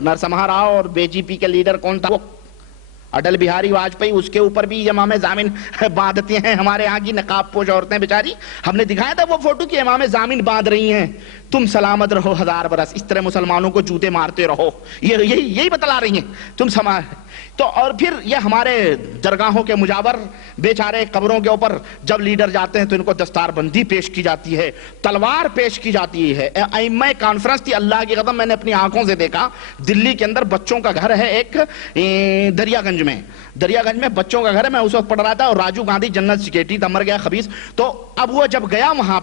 نرسمہا راؤ اور بی جے پی کے لیڈر کون تھا، وہ اٹل بہاری واجپئی، اس کے اوپر بھی امام ضامن باندھتے ہیں ہمارے ہاں کی نقاب پوش عورتیں بیچاری۔ ہم نے دکھایا تھا وہ فوٹو کہ امام ضامن باندھ رہی ہیں، تم سلامت رہو 1000 برس، اس طرح مسلمانوں کو جوتے مارتے رہو، یہی بتلا رہی ہیں تم تو۔ اور پھر یہ ہمارے درگاہوں کے مجاور بیچارے قبروں کے اوپر جب لیڈر جاتے ہیں تو ان کو دستار بندی پیش کی جاتی ہے، تلوار پیش کی جاتی ہے۔ ائمہ کانفرنس تھی، اللہ کی قسم میں نے اپنی آنکھوں سے دیکھا، دلی کے اندر بچوں کا گھر ہے ایک، دریا گنج میں بچوں کا گھر ہے، میں اس وقت پڑھ رہا تھا، اور راجیو گاندھی جنرل سیکریٹری تھا، مر گیا خبیث۔ تو اب وہ جب گیا وہاں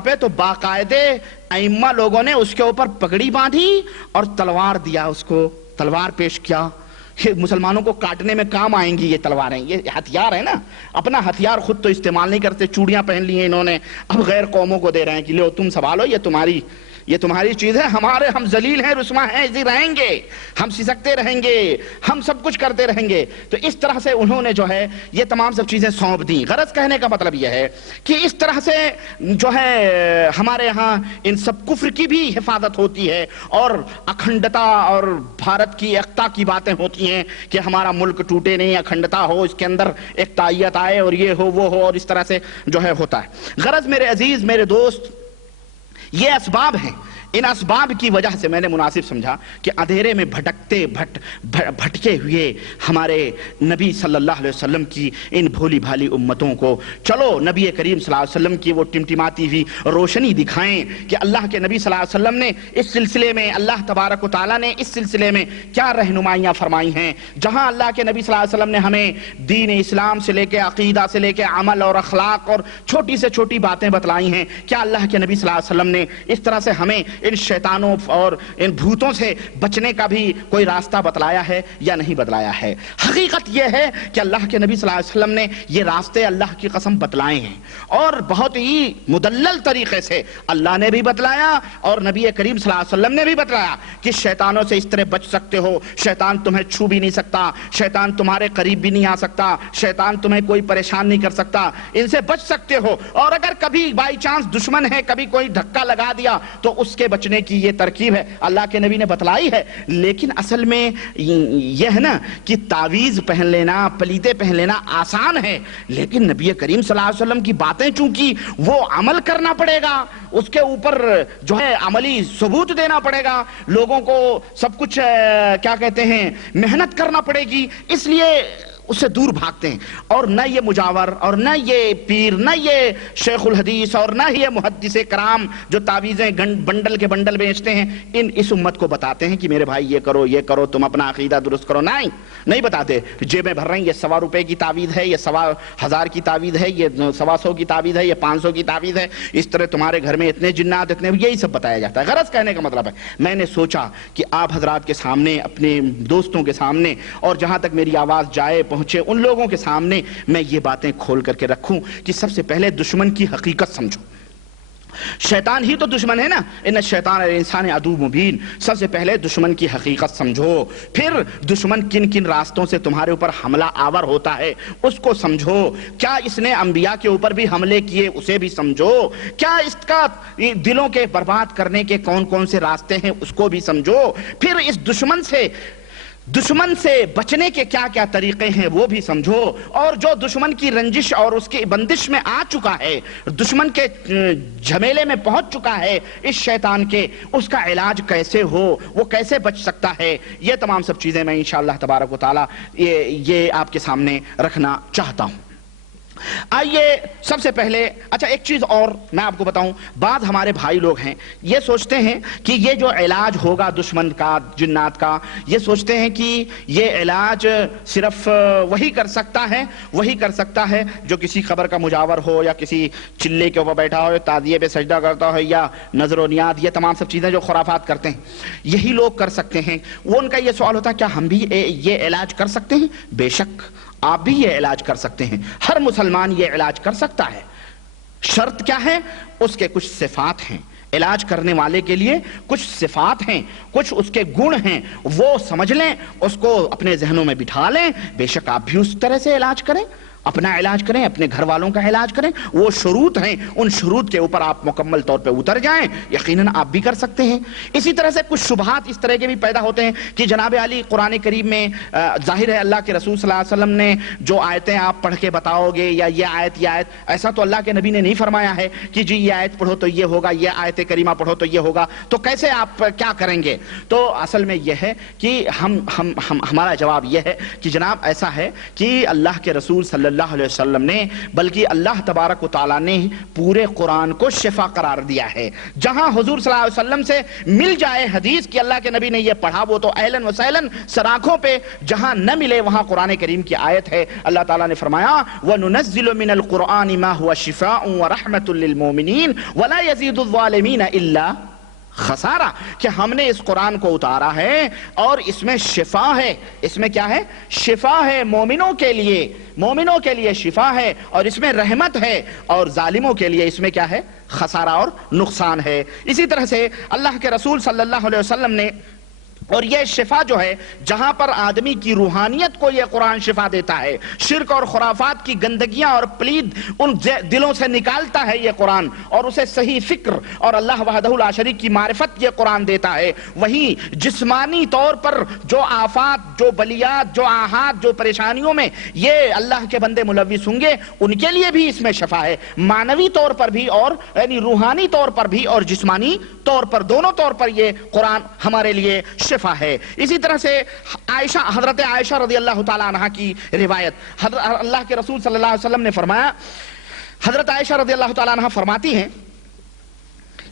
پہ تو باقاعدے ائمہ لوگوں نے اس کے اوپر پگڑی باندھی اور تلوار دیا، اس کو تلوار پیش کیا۔ مسلمانوں کو کاٹنے میں کام آئیں گی یہ تلواریں، یہ ہتھیار ہے نا، اپنا ہتھیار خود تو استعمال نہیں کرتے، چوڑیاں پہن لی ہیں انہوں نے، اب غیر قوموں کو دے رہے ہیں کہ لو تم سنبھالو، یہ تمہاری چیز ہے، ہم ذلیل ہیں، رسوا ہیں، ایسے رہیں گے، ہم سسکتے رہیں گے، ہم سب کچھ کرتے رہیں گے۔ تو اس طرح سے انہوں نے جو ہے یہ تمام سب چیزیں سونپ دیں۔ غرض کہنے کا مطلب یہ ہے کہ اس طرح سے جو ہے ہمارے ہاں ان سب کفر کی بھی حفاظت ہوتی ہے، اور اکھنڈتا اور بھارت کی ایکتا کی باتیں ہوتی ہیں کہ ہمارا ملک ٹوٹے نہیں، اکھنڈتا ہو، اس کے اندر ایکتائیت آئے، اور یہ ہو وہ ہو، اور اس طرح سے جو ہے ہوتا ہے۔ غرض میرے عزیز، میرے دوست، یہ اسباب ہیں، ان اسباب کی وجہ سے میں نے مناسب سمجھا کہ اندھیرے میں بھٹکے ہوئے ہمارے نبی صلی اللہ علیہ وسلم کی ان بھولی بھالی امتوں کو چلو نبی کریم صلی اللہ علیہ وسلم کی وہ ٹمٹماتی ہوئی روشنی دکھائیں کہ اللہ کے نبی صلی اللہ علیہ وسلم نے اس سلسلے میں، اللہ تبارک و تعالیٰ نے اس سلسلے میں کیا رہنمائیاں فرمائی ہیں۔ جہاں اللہ کے نبی صلی اللہ علیہ وسلم نے ہمیں دین اسلام سے لے کے عقیدہ سے لے کے عمل اور اخلاق اور چھوٹی سے چھوٹی باتیں بتلائی ہیں، کیا اللہ کے نبی صلی اللہ علیہ وسلم نے اس طرح سے ہمیں ان شیطانوں اور ان بھوتوں سے بچنے کا بھی کوئی راستہ بتلایا ہے یا نہیں بتلایا ہے؟ حقیقت یہ ہے کہ اللہ کے نبی صلی اللہ علیہ وسلم نے یہ راستے اللہ کی قسم بتلائے ہیں، اور بہت ہی مدلل طریقے سے اللہ نے بھی بتلایا اور نبی کریم صلی اللہ علیہ وسلم نے بھی بتلایا کہ شیطانوں سے اس طرح بچ سکتے ہو، شیطان تمہیں چھو بھی نہیں سکتا، شیطان تمہارے قریب بھی نہیں آ سکتا، شیطان تمہیں کوئی پریشان نہیں کر سکتا، ان سے بچ سکتے ہو، اور اگر کبھی بائی چانس دشمن ہے، کبھی کوئی دھکا لگا دیا تو اس کے بچنے کی یہ ترکیب ہے، اللہ کے نبی نے بتلائی ہے۔ لیکن اصل میں یہ ہے نا کہ تعویذ پہن لینا، پلیتے پہن لینا آسان ہے، لیکن نبی کریم صلی اللہ علیہ وسلم کی باتیں چونکہ وہ عمل کرنا پڑے گا، اس کے اوپر جو ہے عملی ثبوت دینا پڑے گا، لوگوں کو سب کچھ کیا کہتے ہیں محنت کرنا پڑے گی، اس لیے اس سے دور بھاگتے ہیں، اور نہ یہ مجاور اور نہ یہ پیر، نہ یہ شیخ الحدیث اور نہ یہ محدث کرام جو تعویذیں بنڈل کے بنڈل بیچتے ہیں، اس امت کو بتاتے ہیں کہ میرے بھائی یہ کرو تم اپنا عقیدہ درست کرو، نہیں بتاتے، جیبیں بھر رہے ہیں، یہ 100 روپے کی تعویذ ہے، یہ 1000 کی تعویذ ہے، یہ 125 کی تعویذ ہے، یہ 500 کی تعویذ ہے، اس طرح تمہارے گھر میں اتنے جنات، اتنے، یہی سب بتایا جاتا ہے۔ غرض کہنے کا مطلب ہے میں نے سوچا کہ آپ حضرات کے سامنے، اپنے دوستوں کے سامنے، اور جہاں تک میری آواز جائے پہنچے ان لوگوں کے سامنے میں یہ باتیں کھول کر کے رکھوں کہ سب سے پہلے دشمن کی حقیقت سمجھو۔ شیطان ہی تو دشمن ہے نا، ان الشیطان الانسان عدو مبین، سب سے پہلے دشمن کی حقیقت سمجھو، پھر دشمن کن کن راستوں سے تمہارے اوپر حملہ آور ہوتا ہے اس کو سمجھو، کیا اس نے انبیاء کے اوپر بھی حملے کیے اسے بھی سمجھو، کیا اس کا دلوں کے برباد کرنے کے کون کون سے راستے ہیں اس کو بھی سمجھو، پھر اس دشمن سے بچنے کے کیا کیا طریقے ہیں وہ بھی سمجھو، اور جو دشمن کی رنجش اور اس کی بندش میں آ چکا ہے، دشمن کے جھمیلے میں پہنچ چکا ہے اس شیطان کے، اس کا علاج کیسے ہو، وہ کیسے بچ سکتا ہے، یہ تمام سب چیزیں میں انشاءاللہ تبارک و تعالی یہ آپ کے سامنے رکھنا چاہتا ہوں۔ آئیے سب سے پہلے، اچھا ایک چیز اور میں آپ کو بتاؤں، بعض ہمارے بھائی لوگ ہیں یہ سوچتے ہیں کہ یہ جو علاج ہوگا دشمن کا، جنات کا، یہ سوچتے ہیں کہ یہ علاج صرف وہی کر سکتا ہے جو کسی قبر کا مجاور ہو، یا کسی چلے کے اوپر بیٹھا ہو، تعزیے پہ سجدہ کرتا ہو، یا نظر و نیاد، یہ تمام سب چیزیں جو خرافات کرتے ہیں یہی لوگ کر سکتے ہیں۔ وہ ان کا یہ سوال ہوتا ہے کیا ہم بھی یہ علاج کر سکتے ہیں؟ بے شک آپ بھی یہ علاج کر سکتے ہیں، ہر مسلمان یہ علاج کر سکتا ہے۔ شرط کیا ہے؟ اس کے کچھ صفات ہیں، علاج کرنے والے کے لیے کچھ صفات ہیں، کچھ اس کے گن ہیں، وہ سمجھ لیں، اس کو اپنے ذہنوں میں بٹھا لیں، بے شک آپ بھی اس طرح سے علاج کریں، اپنا علاج کریں، اپنے گھر والوں کا علاج کریں، وہ شروط ہیں، ان شروط کے اوپر آپ مکمل طور پہ اتر جائیں، یقیناً آپ بھی کر سکتے ہیں۔ اسی طرح سے کچھ شبہات اس طرح کے بھی پیدا ہوتے ہیں کہ جناب علی قرآن کریم میں ظاہر ہے اللہ کے رسول صلی اللہ علیہ وسلم نے جو آیتیں آپ پڑھ کے بتاؤ گے، یا یہ آیت، ایسا تو اللہ کے نبی نے نہیں فرمایا ہے کہ جی یہ آیت پڑھو تو یہ ہوگا، یہ آیت کریمہ پڑھو تو یہ ہوگا، تو کیسے آپ کیا کریں گے؟ تو اصل میں یہ ہے کہ ہمارا جواب یہ ہے کہ جناب ایسا ہے کہ اللہ کے رسول صلی اللہ علیہ وسلم نے، بلکہ اللہ تبارک و تعالیٰ نے پورے قرآن کو شفا قرار دیا ہے۔ جہاں حضور صلی اللہ علیہ وسلم سے مل جائے حدیث کہ اللہ کے نبی نے یہ پڑھا، وہ تو اہلاً و سہلاً سراخوں پہ، جہاں نہ ملے وہاں قرآن کریم کی آیت ہے، اللہ تعالیٰ نے فرمایا وَنُنَزِّلُ مِنَ الْقُرْآنِ مَا هُوَ شِفَاءٌ وَرَحْمَةٌ لِّلْمُؤْمِنِينَ وَلَا يَزِيدُ الظَّالِمِينَ إِلَّا خسارہ، کہ ہم نے اس قرآن کو اتارا ہے اور اس میں شفا ہے، اس میں کیا ہے؟ شفا ہے، مومنوں کے لیے شفا ہے، اور اس میں رحمت ہے، اور ظالموں کے لیے اس میں کیا ہے؟ خسارہ اور نقصان ہے۔ اسی طرح سے اللہ کے رسول صلی اللہ علیہ وسلم نے، اور یہ شفا جو ہے جہاں پر آدمی کی روحانیت کو یہ قرآن شفا دیتا ہے، شرک اور خرافات کی گندگیاں اور پلید ان دلوں سے نکالتا ہے یہ قرآن، اور اسے صحیح فکر اور اللہ وحدہ لا شریک کی معرفت یہ قرآن دیتا ہے، وہیں جسمانی طور پر جو آفات، جو بلیات، جو آہات، جو پریشانیوں میں یہ اللہ کے بندے ملوث ہوں گے ان کے لیے بھی اس میں شفا ہے، معنوی طور پر بھی، اور یعنی روحانی طور پر بھی اور جسمانی طور پر، دونوں طور پر یہ قرآن ہمارے لیے شفا ہے۔ اسی طرح سے حضرت عائشہ رضی اللہ تعالیٰ عنہ کی روایت، اللہ کے رسول صلی اللہ علیہ وسلم نے فرمایا، حضرت عائشہ رضی اللہ تعالیٰ عنہ فرماتی ہیں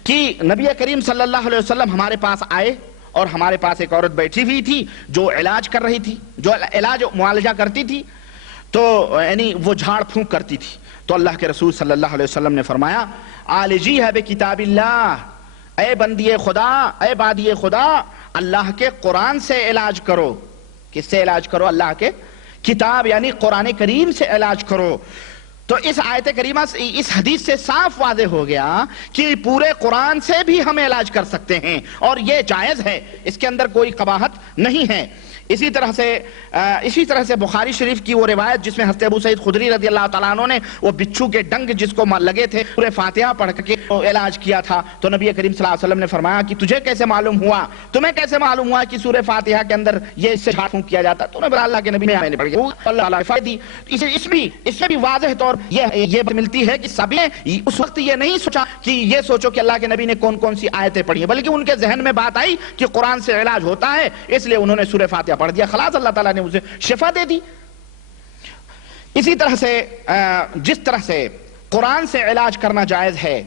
کہ نبی کریم صلی اللہ علیہ وسلم ہمارے پاس آئے، اور ہمارے پاس ایک عورت بیٹھی ہوئی تھی جو علاج کر رہی تھی، جو علاج معالجہ کرتی تھی، تو یعنی وہ جھاڑ پھونک کرتی تھی، تو اللہ کے رسول صلی اللہ علیہ وسلم نے فرمایا عالجیہ بکتاب اللہ، اے بندی خدا، اے بادی خدا، اللہ کے قرآن سے علاج کرو۔ کس سے علاج کرو؟ اللہ کے کتاب یعنی قرآن کریم سے علاج کرو۔ تو اس آیت کریمہ سے، اس حدیث سے صاف واضح ہو گیا کہ پورے قرآن سے بھی ہم علاج کر سکتے ہیں اور یہ جائز ہے، اس کے اندر کوئی قباحت نہیں ہے۔ اسی طرح سے بخاری شریف کی وہ روایت جس میں حضرت ابو سعید خدری رضی اللہ تعالیٰ عنہ نے وہ بچھو کے ڈنگ جس کو لگے تھے سورہ فاتحہ پڑھ کے علاج کیا تھا، تو نبی کریم صلی اللہ علیہ وسلم نے فرمایا کہ تجھے کیسے معلوم ہوا، تمہیں کیسے معلوم ہوا کہ سورہ فاتحہ کے اندر یہ اس سے جھاڑ پھونک کیا جاتا؟ تو نے بولا اللہ کے نبی نے میں نے پڑھی، اللہ تعالیٰ نے فائدہ دی۔ اس میں بھی واضح طور یہ ملتی ہے کہ سبھی نے اس وقت یہ نہیں سوچا کہ یہ سوچو کہ اللہ کے نبی نے کون کون سی آیتیں پڑھی ہیں، بلکہ ان کے ذہن میں بات آئی کہ قرآن سے علاج ہوتا ہے، اس لیے انہوں نے سورہ فاتحہ پڑھ دیا، خلاص اللہ تعالیٰ نے اسے شفا دے دی۔ اسی طرح سے جس طرح سے قرآن سے علاج کرنا جائز ہے،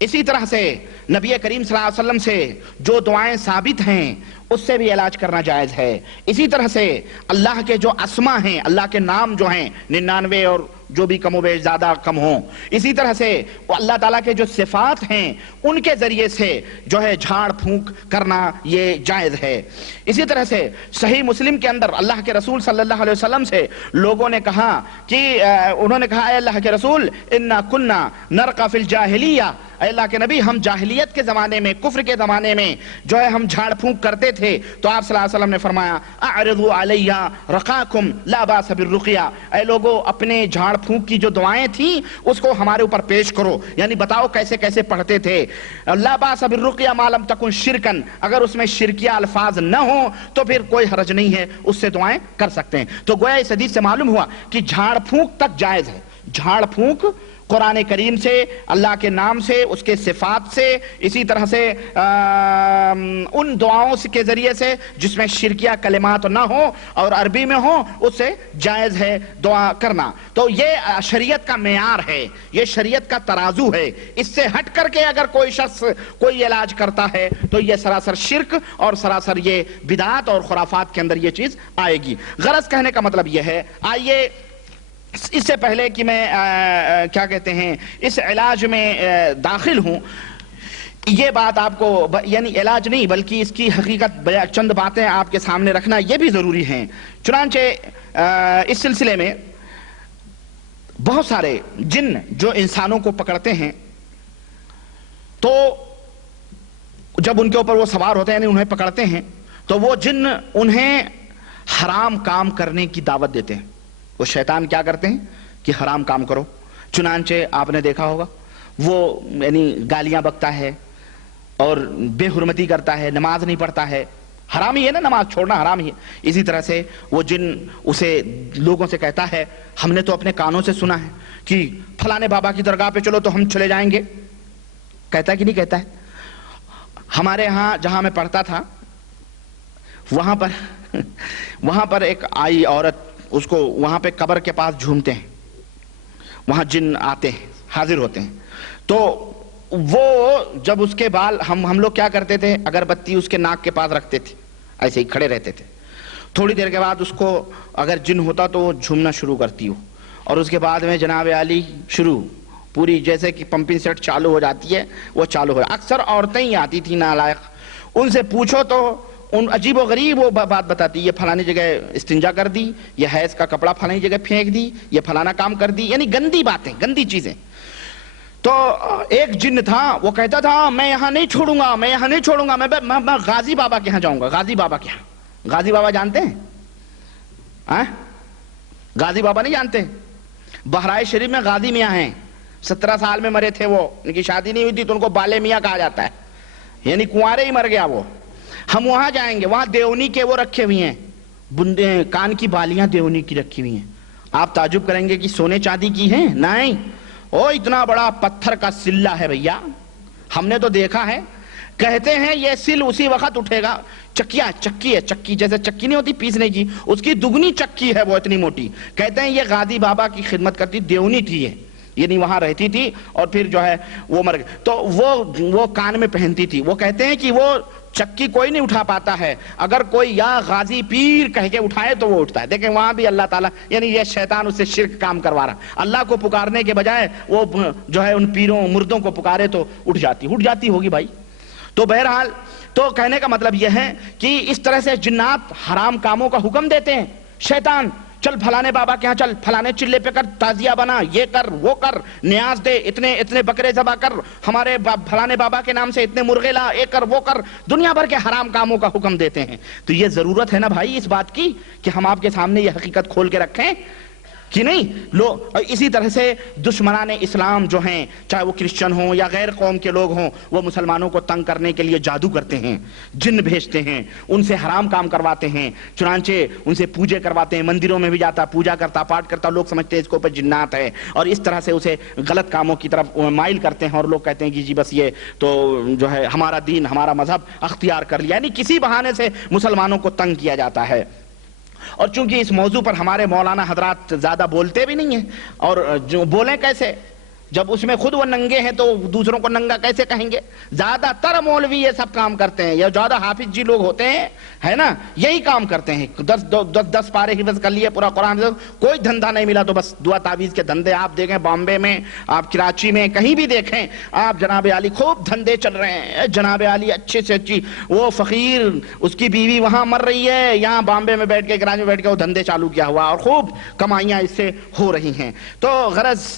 اسی طرح سے نبی کریم صلی اللہ علیہ وسلم سے جو دعائیں ثابت ہیں اس سے بھی علاج کرنا جائز ہے۔ اسی طرح سے اللہ کے جو اسما ہیں، اللہ کے نام جو ہیں 99 اور جو بھی کم و بیش زیادہ کم ہوں، اسی طرح سے وہ اللہ تعالیٰ کے جو صفات ہیں ان کے ذریعے سے جو ہے جھاڑ پھونک کرنا یہ جائز ہے۔ اسی طرح سے صحیح مسلم کے اندر اللہ کے رسول صلی اللہ علیہ وسلم سے لوگوں نے کہا کہ انہوں نے کہا اے اللہ کے رسول انا کنا نرقى فی الجاہلیہ، اے اللہ کے نبی ہم جاہلیت کے زمانے میں، کفر کے زمانے میں جو ہے ہم جھاڑ پھونک کرتے تھے، تو آپ صلی اللہ علیہ وسلم نے فرمایا اعرضوا علیہ رقاکم لا باس بالرقیہ، اے لوگو اپنے جھاڑ پھونک کی جو دعائیں تھیں اس کو ہمارے اوپر پیش کرو، یعنی بتاؤ کیسے کیسے پڑھتے تھے۔ لا باس بالرقیہ ما لم تکن شرکن، اگر اس میں شرکیہ الفاظ نہ ہوں تو پھر کوئی حرج نہیں ہے، اس سے دعائیں کر سکتے ہیں۔ تو گویا اس حدیث سے معلوم ہوا کہ جھاڑ پھونک تک جائز ہے، جھاڑ پھونک قرآن کریم سے، اللہ کے نام سے، اس کے صفات سے، اسی طرح سے ان دعاؤں کے ذریعے سے جس میں شرکیہ کلمات نہ ہو اور عربی میں ہو، اس سے جائز ہے دعا کرنا۔ تو یہ شریعت کا معیار ہے، یہ شریعت کا ترازو ہے، اس سے ہٹ کر کے اگر کوئی شخص کوئی علاج کرتا ہے تو یہ سراسر شرک اور سراسر یہ بدعات اور خرافات کے اندر یہ چیز آئے گی۔ غرض کہنے کا مطلب یہ ہے، آئیے اس سے پہلے کہ میں کیا کہتے ہیں اس علاج میں داخل ہوں، یہ بات آپ کو یعنی علاج نہیں بلکہ اس کی حقیقت چند باتیں آپ کے سامنے رکھنا یہ بھی ضروری ہیں۔ چنانچہ اس سلسلے میں بہت سارے جن جو انسانوں کو پکڑتے ہیں تو جب ان کے اوپر وہ سوار ہوتے ہیں یعنی انہیں پکڑتے ہیں تو وہ جن انہیں حرام کام کرنے کی دعوت دیتے ہیں۔ وہ شیطان کیا کرتے ہیں کہ حرام کام کرو، چنانچہ آپ نے دیکھا ہوگا وہ یعنی گالیاں بکتا ہے اور بے حرمتی کرتا ہے، نماز نہیں پڑھتا ہے، حرام ہی ہے نا، نماز چھوڑنا حرام ہی ہے۔ اسی طرح سے وہ جن اسے لوگوں سے کہتا ہے، ہم نے تو اپنے کانوں سے سنا ہے کہ فلانے بابا کی درگاہ پہ چلو تو ہم چلے جائیں گے، کہتا ہے کہ نہیں کہتا ہے؟ ہمارے ہاں جہاں میں پڑھتا تھا وہاں پر ایک آئی عورت، اس کو وہاں پہ قبر کے پاس جھومتے ہیں، وہاں جن آتے ہیں، حاضر ہوتے ہیں، تو وہ جب اس کے بال ہم لوگ کیا کرتے تھے، اگربتی اس کے ناک کے پاس رکھتے تھے، ایسے ہی کھڑے رہتے تھے، تھوڑی دیر کے بعد اس کو اگر جن ہوتا تو وہ جھومنا شروع کرتی ہو، اور اس کے بعد میں جناب عالی شروع، پوری جیسے کہ پمپنگ سیٹ چالو ہو جاتی ہے وہ چالو ہو، اکثر عورتیں ہی آتی تھیں نالائق، ان سے پوچھو تو ان عجیب و غریب وہ بات بتاتی، یہ فلانی جگہ استنجا کر دی، یہ حیض کا کپڑا فلانی جگہ پھینک دی، یہ فلانا کام کر دی، یعنی گندی باتیں، گندی چیزیں۔ تو ایک جن تھا وہ کہتا تھا میں یہاں نہیں چھوڑوں گا، میں یہاں نہیں چھوڑوں گا، میں غازی بابا کے یہاں جاؤں گا۔ غازی بابا کے یہاں، غازی بابا جانتے ہیں؟ غازی بابا نہیں جانتے؟ بہرائچ شریف میں غازی میاں ہیں، 17 سال میں مرے تھے وہ، ان کی شادی نہیں ہوئی تھی تو ان کو بالے میاں کہا جاتا ہے، یعنی کنوارے ہی مر گیا وہ۔ ہم وہاں جائیں گے، وہاں دیونی کے وہ رکھے ہوئی ہیں، بندے کان کی بالیاں دیونی کی رکھی ہوئی ہیں، آپ تعجب کریں گے کہ سونے چاندی کی ہیں؟ نہیں، او اتنا بڑا پتھر کا سلہ ہے بھیا، ہم نے تو دیکھا ہے، کہتے ہیں یہ سل اسی وقت اٹھے گا، چکی ہے، چکی جیسے چکی نہیں ہوتی پیسنے کی، اس کی دگنی چکی ہے وہ اتنی موٹی، کہتے ہیں یہ غازی بابا کی خدمت کرتی دیونی تھی ہے، یعنی وہاں رہتی تھی اور پھر جو ہے وہ مر گئی، تو وہ کان میں پہنتی تھی۔ وہ کہتے ہیں کہ وہ چکی کوئی نہیں اٹھا پاتا ہے، اگر کوئی یا غازی پیر کہہ کے اٹھائے تو وہ اٹھتا ہے۔ دیکھیں وہاں بھی اللہ تعالیٰ یعنی یہ شیطان اس سے شرک کام کروا رہا، اللہ کو پکارنے کے بجائے وہ جو ہے ان پیروں مردوں کو پکارے تو اٹھ جاتی ہوگی بھائی۔ تو بہرحال تو کہنے کا مطلب یہ ہے کہ اس طرح سے جنات حرام کاموں کا حکم دیتے ہیں. شیطان چل فلانے بابا کے ہاں چل، فلانے چلے پہ کر تعزیہ بنا، یہ کر وہ کر، نیاز دے، اتنے بکرے ذبح کر، ہمارے فلانے بابا کے نام سے اتنے مرغے لا، یہ کر وہ کر، دنیا بھر کے حرام کاموں کا حکم دیتے ہیں. تو یہ ضرورت ہے نا بھائی اس بات کی کہ ہم آپ کے سامنے یہ حقیقت کھول کے رکھیں کہ نہیں. اسی طرح سے دشمنان اسلام جو ہیں، چاہے وہ کرسچن ہوں یا غیر قوم کے لوگ ہوں، وہ مسلمانوں کو تنگ کرنے کے لیے جادو کرتے ہیں، جن بھیجتے ہیں، ان سے حرام کام کرواتے ہیں، چنانچہ ان سے پوجے کرواتے ہیں. مندروں میں بھی جاتا، پوجا کرتا، پاٹ کرتا، لوگ سمجھتے ہیں اس کے اوپر جنات ہے، اور اس طرح سے اسے غلط کاموں کی طرف مائل کرتے ہیں. اور لوگ کہتے ہیں کہ جی بس یہ تو جو ہے ہمارا دین، ہمارا مذہب اختیار کر لیا، یعنی کسی بہانے سے مسلمانوں کو تنگ کیا جاتا ہے. اور چونکہ اس موضوع پر ہمارے مولانا حضرات زیادہ بولتے بھی نہیں ہیں، اور جو بولیں کیسے جب اس میں خود وہ ننگے ہیں تو دوسروں کو ننگا کیسے کہیں گے. زیادہ تر مولوی یہ سب کام کرتے ہیں، یا زیادہ حافظ جی لوگ ہوتے ہیں ہے نا، یہی کام کرتے ہیں. 10 پارے حفظ کر لیے، پورا قرآن حفظ، کوئی دھندا نہیں ملا تو بس دعا تعویذ کے دھندے. آپ دیکھیں بامبے میں، آپ کراچی میں، کہیں بھی دیکھیں آپ، جناب عالی خوب دھندے چل رہے ہیں. جناب عالی اچھے سے اچھی، وہ فقیر اس کی بیوی وہاں مر رہی ہے، یہاں بامبے میں بیٹھ کے، کراچی میں بیٹھ کے وہ دھندے چالو کیا ہوا، اور خوب کمائیاں اس سے ہو رہی ہیں. تو غرض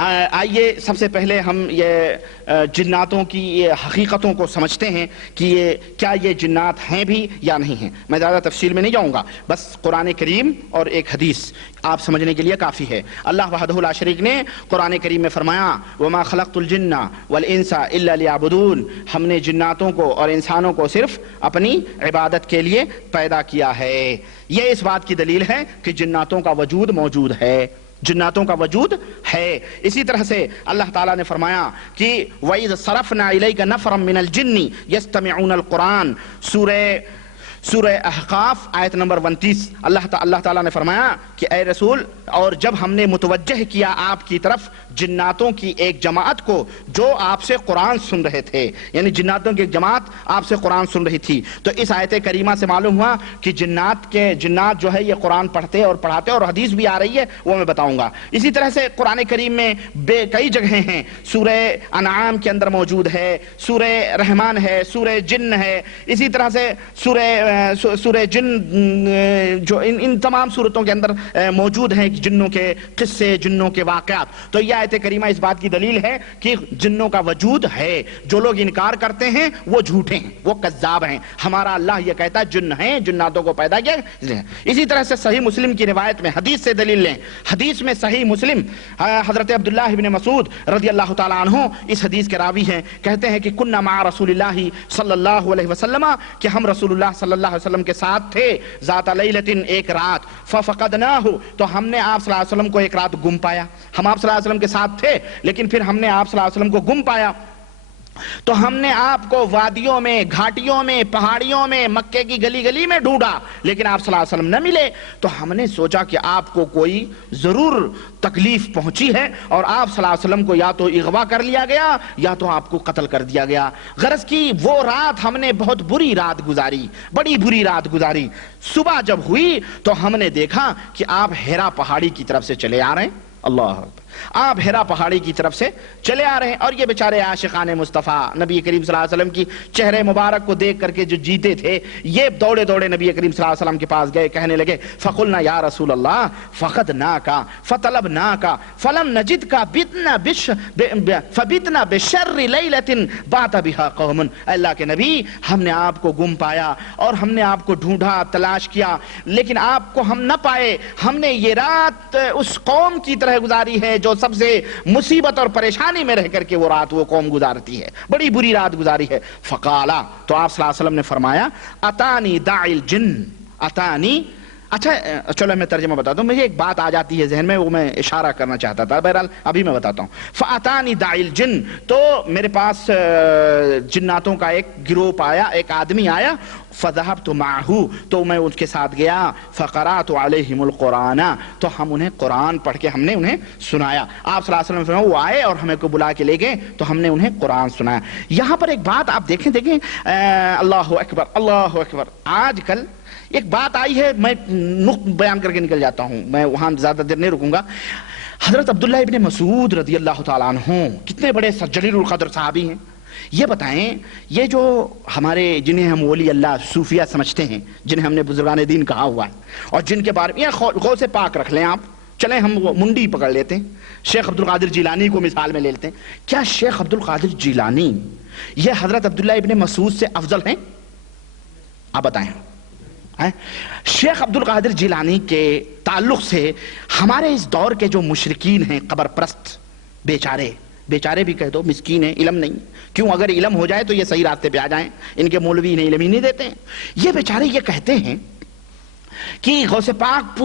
آئیے سب سے پہلے ہم یہ جناتوں کی یہ حقیقتوں کو سمجھتے ہیں کہ کیا یہ جنات ہیں بھی یا نہیں ہیں. میں زیادہ تفصیل میں نہیں جاؤں گا، بس قرآن کریم اور ایک حدیث آپ سمجھنے کے لیے کافی ہے. اللہ وحدہ لا شریک نے قرآن کریم میں فرمایا وَمَا خَلَقْتُ الْجِنَّ وَالْإِنسَ إِلَّا لِيَعْبُدُونَ، ہم نے جناتوں کو اور انسانوں کو صرف اپنی عبادت کے لیے پیدا کیا ہے. یہ اس بات کی دلیل ہے کہ جناتوں کا وجود موجود ہے، جناتوں کا وجود ہے. اسی طرح سے اللہ تعالیٰ نے فرمایا کہ وَإِذْ صَرَفْنَا إِلَيْكَ نَفْرًا مِّنَ الْجِنِّ يَسْتَمِعُونَ الْقُرْآنَ، سورہ احقاف آیت نمبر 29. اللہ تعالیٰ نے فرمایا کہ اے رسول، اور جب ہم نے متوجہ کیا آپ کی طرف جناتوں کی ایک جماعت کو جو آپ سے قرآن سن رہے تھے، یعنی جناتوں کی ایک جماعت آپ سے قرآن سن رہی تھی. تو اس آیت کریمہ سے معلوم ہوا کہ جنات جو ہے یہ قرآن پڑھتے اور پڑھاتے، اور حدیث بھی آ رہی ہے وہ میں بتاؤں گا. اسی طرح سے قرآن کریم میں کئی جگہیں ہیں، سورہ انعام کے اندر موجود ہے، سورہ رحمان ہے، سورہ جن ہے، اسی طرح سے سورہ جن جو ان تمام صورتوں کے اندر موجود ہیں جنوں کے قصے، جنوں کے واقعات. تو یہ آیت کریمہ اس بات کی دلیل ہے کہ جنوں کا وجود ہے. جو لوگ انکار کرتے ہیں وہ جھوٹے ہیں، وہ کذاب ہیں. ہمارا اللہ یہ کہتا ہے جن ہیں، جناتوں کو پیدا کیا. اسی طرح سے صحیح مسلم کی روایت میں حدیث سے دلیل لیں. حدیث میں صحیح مسلم حضرت عبداللہ ابن مسعود رضی اللہ تعالیٰ عنہ اس حدیث کے راوی ہیں، کہتے ہیں کہ کننا مع رسول اللہ صلی اللہ علیہ وسلم، کہ ہم رسول اللہ صلی اللہ علیہ وسلم کے ساتھ تھے، ذات لیلۃ، ایک رات، ففقدناہ، تو ہم نے آپ صلی اللہ علیہ وسلم کو ایک رات گم پایا. ہم آپ صلی اللہ علیہ وسلم کے ساتھ تھے لیکن پھر ہم نے آپ صلی اللہ علیہ وسلم کو گم پایا. تو ہم نے آپ کو وادیوں میں، گھاٹیوں میں، پہاڑیوں میں، مکے کی گلی گلی میں ڈھونڈا لیکن آپ صلی اللہ علیہ وسلم نہ ملے. تو ہم نے سوچا کہ آپ کو کوئی ضرور تکلیف پہنچی ہے اور آپ صلی اللہ علیہ وسلم کو یا تو اغوا کر لیا گیا یا تو آپ کو قتل کر دیا گیا. غرض کی وہ رات ہم نے بہت بری رات گزاری، بڑی بری رات گزاری. صبح جب ہوئی تو ہم نے دیکھا کہ آپ ہیرا پہاڑی کی طرف سے چلے آ رہے ہیں. اللہ اکبر، آپ ہیرا پہاڑی کی طرف سے چلے آ رہے ہیں. اور یہ بیچارے عاشقان مصطفیٰ نبی کریم صلی اللہ علیہ وسلم کی چہرے مبارک کو دیکھ کر کے جو جیتے تھے، یہ دوڑے دوڑے نبی کریم صلی اللہ علیہ وسلم کے پاس گئے، کہنے لگے فقلنا یا رسول اللہ فقدناک فطلبناک فلم نجدک فبتنا بشر لیلۃ بات بها قوم. اللہ کے نبی، ہم نے آپ کو گم پایا اور ہم نے آپ کو ڈھونڈا، تلاش کیا، لیکن آپ کو ہم نہ پائے. ہم نے یہ رات اس قوم کی طرح گزاری ہے جو سب سے مصیبت اور پریشانی میں رہ کر کے وہ رات وہ قوم گزارتی ہے، بڑی بری رات گزاری ہے. فقالا، تو آپ صلی اللہ علیہ وسلم نے فرمایا اتانی داعی الجن، اتانی. اچھا چلو میں ترجمہ بتا دوں، مجھے ایک بات آ جاتی ہے ذہن میں، وہ میں اشارہ کرنا چاہتا تھا، بہرحال ابھی میں بتاتا ہوں. فاتانی داعی الجن، تو میرے پاس جناتوں کا ایک گروپ آیا، ایک آدمی آیا. فذهبت معه، تو میں ان کے ساتھ گیا. فقرات علیہم القرآن، تو ہم انہیں قرآن پڑھ کے ہم نے انہیں سنایا. آپ صلی اللہ علیہ وسلم فرمایا وہ آئے اور ہمیں کو بلا کے لے گئے تو ہم نے انہیں قرآن سنایا. یہاں پر ایک بات آپ دیکھیں اللہ اکبر، اللہ اکبر. آج کل ایک بات آئی ہے، میں نقط بیان کر کے نکل جاتا ہوں، میں وہاں زیادہ دیر نہیں رکوں گا. حضرت عبداللہ ابن مسعود رضی اللہ تعالیٰ عنہ کتنے بڑے جلیل القدر صحابی ہیں. یہ بتائیں، یہ جو ہمارے جنہیں ہم ولی اللہ صوفیہ سمجھتے ہیں، جنہیں ہم نے بزرگان دین کہا ہوا ہے، اور جن کے بارے میں غوث پاک رکھ لیں آپ، چلیں ہم منڈی پکڑ لیتے ہیں، شیخ عبد القادر جیلانی کو مثال میں لے لیتے ہیں. کیا شیخ عبد القادر جیلانی یہ حضرت عبداللہ ابن مسعود سے افضل ہیں؟ آپ بتائیں. شیخ عبد القادر جیلانی کے تعلق سے ہمارے اس دور کے جو مشرکین ہیں، قبر پرست، بیچارے بھی کہہ دو، مسکین ہیں، علم نہیں. کیوں؟ اگر علم ہو جائے تو یہ صحیح راستے پہ آ جائیں. ان کے مولوی انہیں علم ہی نہیں دیتے ہیں. یہ بیچارے یہ کہتے ہیں کہ غوث پاک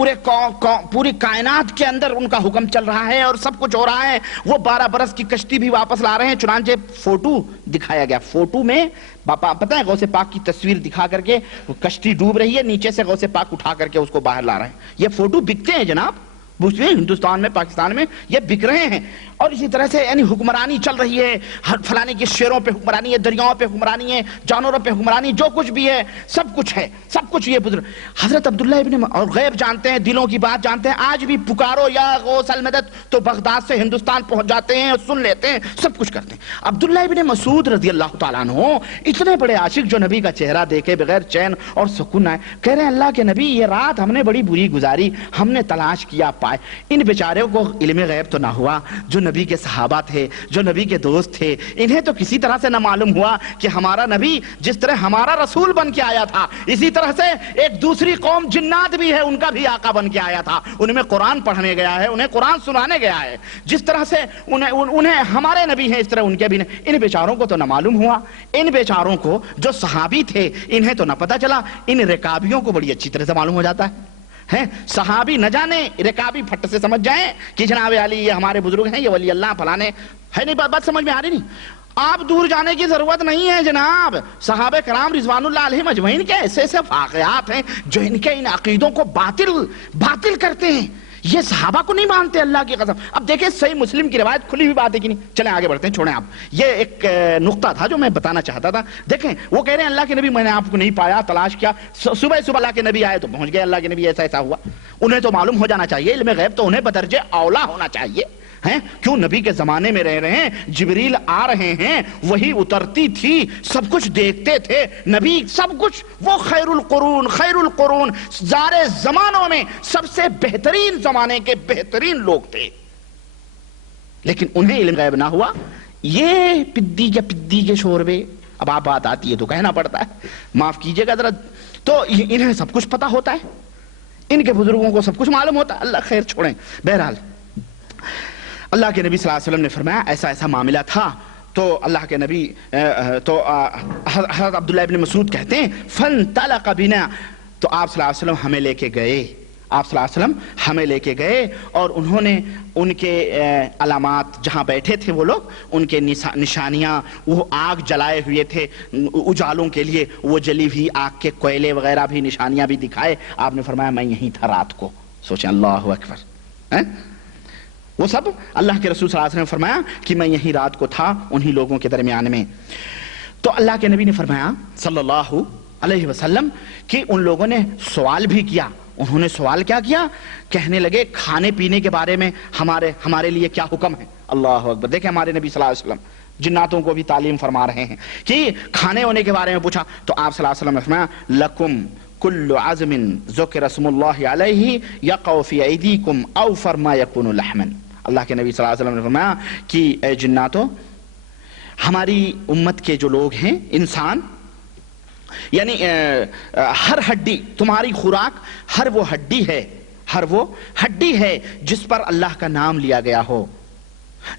پوری کائنات کے اندر ان کا حکم چل رہا ہے اور سب کچھ ہو رہا ہے. وہ 12 برس کی کشتی بھی واپس لا رہے ہیں. چنانچہ فوٹو دکھایا گیا، فوٹو میں پتہ ہے غوث پاک کی تصویر دکھا کر کے کشتی ڈوب رہی ہے، نیچے سے غوث پاک اٹھا کر کے اس کو باہر لا رہے ہیں. یہ فوٹو بکتے ہیں جناب، ہندوستان میں، پاکستان میں یہ بک رہے ہیں. اور اسی طرح سے یعنی حکمرانی چل رہی ہے، فلانے کے شیروں پہ حکمرانی ہے، دریاؤں پہ حکمرانی ہے، جانوروں پہ حکمرانی، جو کچھ بھی ہے سب کچھ ہے، سب کچھ. یہ بزرگ حضرت عبداللہ ابن اور غیب جانتے ہیں، دلوں کی بات جانتے ہیں. آج بھی پکارو یا غوث المدد تو بغداد سے ہندوستان پہنچ جاتے ہیں اور سن لیتے ہیں، سب کچھ کرتے ہیں. عبداللہ ابن مسعود رضی اللہ تعالیٰ عنہ اتنے بڑے عاشق جو نبی کا چہرہ دیکھے بغیر چین اور سکون آئے، کہہ رہے ہیں اللہ کے نبی یہ رات ہم نے بڑی بری گزاری، ہم نے تلاش کیا پائے. ان بیچاروں کو علم غیب تو نہ ہوا، جو نبی کے صحابہ تھے، جو نبی کے دوست تھے، انہیں تو کسی طرح سے نہ معلوم ہوا کہ ہمارا نبی جس طرح ہمارا رسول بن کے آیا تھا، اسی طرح سے ایک دوسری قوم جنات بھی ہے، ان کا بھی آقا بن کے آیا تھا. ان میں قرآن پڑھنے گیا ہے، انہیں قرآن سنانے گیا ہے. جس طرح سے انہیں ہمارے نبی ہیں، اس طرح ان کے بھی نہیں. ان بیچاروں کو تو نہ معلوم ہوا. ان بیچاروں کو جو صحابی تھے انہیں تو نہ پتا چلا. ان رکابیوں کو بڑی اچھی طرح سے معلوم ہو جاتا ہے. صحابی نہ جانے، رکابی پھٹ سے سمجھ جائیں کہ جناب علی یہ ہمارے بزرگ ہیں، یہ ولی اللہ فلانے ہے. نہیں، بات سمجھ میں آ رہی نہیں. آپ دور جانے کی ضرورت نہیں ہے جناب. صحابہ کرام رضوان اللہ علیہم اجمعین کے ایسے ایسے واقعات ہیں جو ان کے ان عقیدوں کو باطل کرتے ہیں. یہ صحابہ کو نہیں مانتے، اللہ کی قسم. اب دیکھیں صحیح مسلم کی روایت کھلی ہوئی بات ہے کہ نہیں. چلیں آگے بڑھتے ہیں، چھوڑیں آپ. یہ ایک نقطہ تھا جو میں بتانا چاہتا تھا. دیکھیں وہ کہہ رہے ہیں اللہ کے نبی میں نے آپ کو نہیں پایا، تلاش کیا، صبح اللہ کے نبی آئے تو پہنچ گئے. اللہ کے نبی ایسا ہوا. انہیں تو معلوم ہو جانا چاہیے، علم غیب تو انہیں بدرجہ اولا ہونا چاہیے. کیوں؟ نبی کے زمانے میں رہ رہے ہیں، جبریل آ رہے ہیں، وہی اترتی تھی، سب کچھ دیکھتے تھے نبی، سب کچھ. وہ خیر القرون سارے زمانوں میں سب سے بہترین زمانے کے بہترین لوگ تھے. لیکن انہیں علم غیب نہ ہوا. یہ پدی کے شوربے. اب آپ بات آتی ہے تو کہنا پڑتا ہے، معاف کیجئے گا ذرا. تو انہیں سب کچھ پتا ہوتا ہے، ان کے بزرگوں کو سب کچھ معلوم ہوتا ہے. اللہ خیر چھوڑیں. بہرحال اللہ کے نبی صلی اللہ علیہ وسلم نے فرمایا ایسا معاملہ تھا. تو اللہ کے نبی تو حضرت عبداللہ ابن مسعود کہتے ہیں فانطلق بنا، تو آپ صلی اللہ علیہ وسلم ہمیں لے کے گئے. اور انہوں نے ان کے علامات جہاں بیٹھے تھے وہ لوگ، ان کے نشانیاں، وہ آگ جلائے ہوئے تھے اجالوں کے لیے، وہ جلی ہوئی آگ کے کوئلے وغیرہ بھی نشانیاں بھی دکھائے. آپ نے فرمایا میں یہیں تھا رات کو. سوچیں اللہ اکبر. وہ سب اللہ کے رسول صلی اللہ علیہ وسلم نے فرمایا کہ میں یہی رات کو تھا انہی لوگوں کے درمیان میں. تو اللہ کے نبی نے فرمایا صلی اللہ علیہ وسلم کہ ان لوگوں نے سوال بھی کیا. انہوں نے سوال کیا کیا؟ کہنے لگے کھانے پینے کے بارے میں ہمارے لیے کیا حکم ہے. اللہ اکبر. دیکھیں ہمارے نبی صلی اللہ علیہ وسلم جناتوں کو بھی تعلیم فرما رہے ہیں کہ کھانے ہونے کے بارے میں پوچھا. تو آپ صلی اللہ علیہ وسلم نے فرمایا لکم کل عزم ذکر اسم اللہ علیہ یقع فی ایدیکم اوفر ما یکون لحما. اللہ کے نبی صلی اللہ علیہ وسلم نے فرمایا کہ اے جناتو، ہماری امت کے جو لوگ ہیں، انسان، یعنی ہر ہڈی، تمہاری خوراک ہر وہ ہڈی ہے جس پر اللہ کا نام لیا گیا ہو.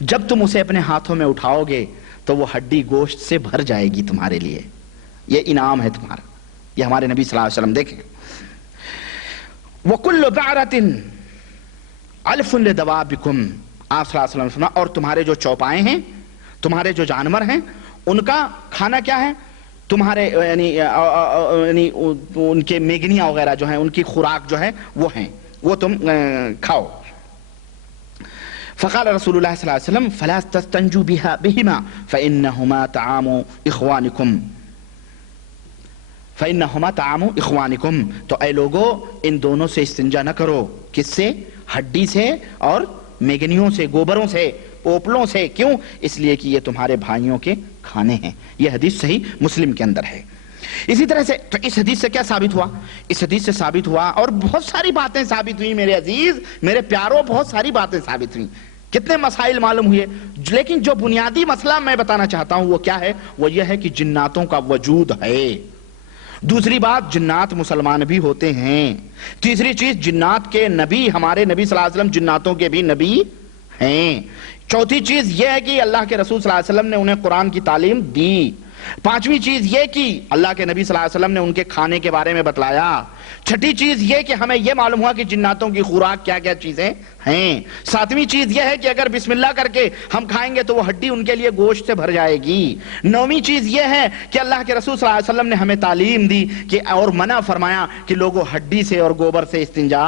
جب تم اسے اپنے ہاتھوں میں اٹھاؤ گے تو وہ ہڈی گوشت سے بھر جائے گی تمہارے لیے. یہ انعام ہے تمہارا. یہ ہمارے نبی صلی اللہ علیہ وسلم. دیکھیں وَكُلُّ بَعْرَةٍ الف لدوابکم. آپ صلی اللہ علیہ وسلم فرمایا اور تمہارے جو چوپائے ہیں، تمہارے جو جانور ہیں، ان کا کھانا کیا ہے؟ تمہارے یعنی ان کے میگنیاں وغیرہ جو ہیں، ان کی خوراک جو ہے وہ ہیں، وہ تم کھاؤ. فقال رسول اللہ صلی اللہ علیہ وسلم فلا تستنجوا بهما فانهما طعام اخوانکم. تو اے لوگو ان دونوں سے استنجا نہ کرو. کس سے؟ ہڈی سے اور میگنیوں سے، گوبروں سے، پوپلوں سے. کیوں؟ اس لیے کہ یہ تمہارے بھائیوں کے کھانے ہیں۔ یہ حدیث صحیح مسلم کے اندر ہے۔ اسی طرح سے تو اس حدیث سے کیا ثابت ہوا؟ اس حدیث سے ثابت ہوا، اور بہت ساری باتیں ثابت ہوئی میرے عزیز، میرے پیاروں، بہت ساری باتیں ثابت ہوئی، کتنے مسائل معلوم ہوئے، لیکن جو بنیادی مسئلہ میں بتانا چاہتا ہوں وہ کیا ہے؟ وہ یہ ہے کہ جناتوں کا وجود ہے۔ دوسری بات، جنات مسلمان بھی ہوتے ہیں۔ تیسری چیز، جنات کے نبی، ہمارے نبی صلی اللہ علیہ وسلم جناتوں کے بھی نبی ہیں۔ چوتھی چیز یہ ہے کہ اللہ کے رسول صلی اللہ علیہ وسلم نے انہیں قرآن کی تعلیم دی۔ پانچویں چیز یہ کہ اللہ کے نبی صلی اللہ علیہ وسلم نے ان کے کھانے کے بارے میں بتلایا۔ چھٹی چیز یہ کہ ہمیں یہ معلوم ہوا کہ جناتوں کی خوراک کیا کیا چیزیں ہیں۔ ساتویں چیز یہ ہے کہ اگر بسم اللہ کر کے ہم کھائیں گے تو وہ ہڈی ان کے لیے گوشت سے بھر جائے گی۔ نویں چیز یہ ہے کہ اللہ کے رسول صلی اللہ علیہ وسلم نے ہمیں تعلیم دی کہ اور منع فرمایا کہ لوگوں ہڈی سے اور گوبر سے استنجا۔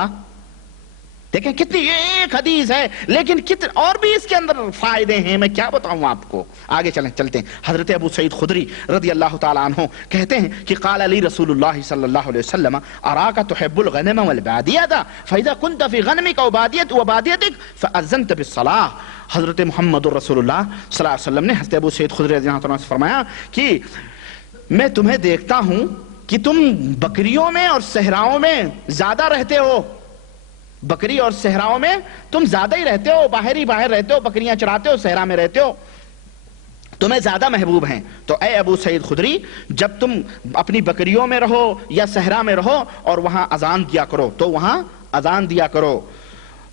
دیکھیں کتنی ایک حدیث ہے، لیکن کتنے اور بھی اس کے اندر فائدے ہیں، میں کیا بتاؤں آپ کو۔ آگے چلتے ہیں۔ حضرت ابو سعید خدری رضی اللہ تعالیٰ عنہ کہتے ہیں کہ قال علی رسول اللہ صلی اللہ علیہ وسلم اراک تحب الغنم والبادیۃ فاذا كنت في غنمك وبادیتك فاذنت بالصلاۃ۔ حضرت محمد رسول اللہ صلی اللہ علیہ وسلم نے حضرت ابو سعید خدری رضی اللہ عنہ سے فرمایا کہ میں تمہیں دیکھتا ہوں کہ تم بکریوں میں اور صحراؤں میں زیادہ رہتے ہو، بکری اور صحراؤں میں تم زیادہ ہی رہتے ہو، باہر رہتے ہو، بکریاں چراتے ہو، صحرا میں رہتے ہو، تمہیں زیادہ محبوب ہیں۔ تو اے ابو سعید خدری، جب تم اپنی بکریوں میں رہو یا صحرا میں رہو اور وہاں اذان دیا کرو تو وہاں اذان دیا کرو،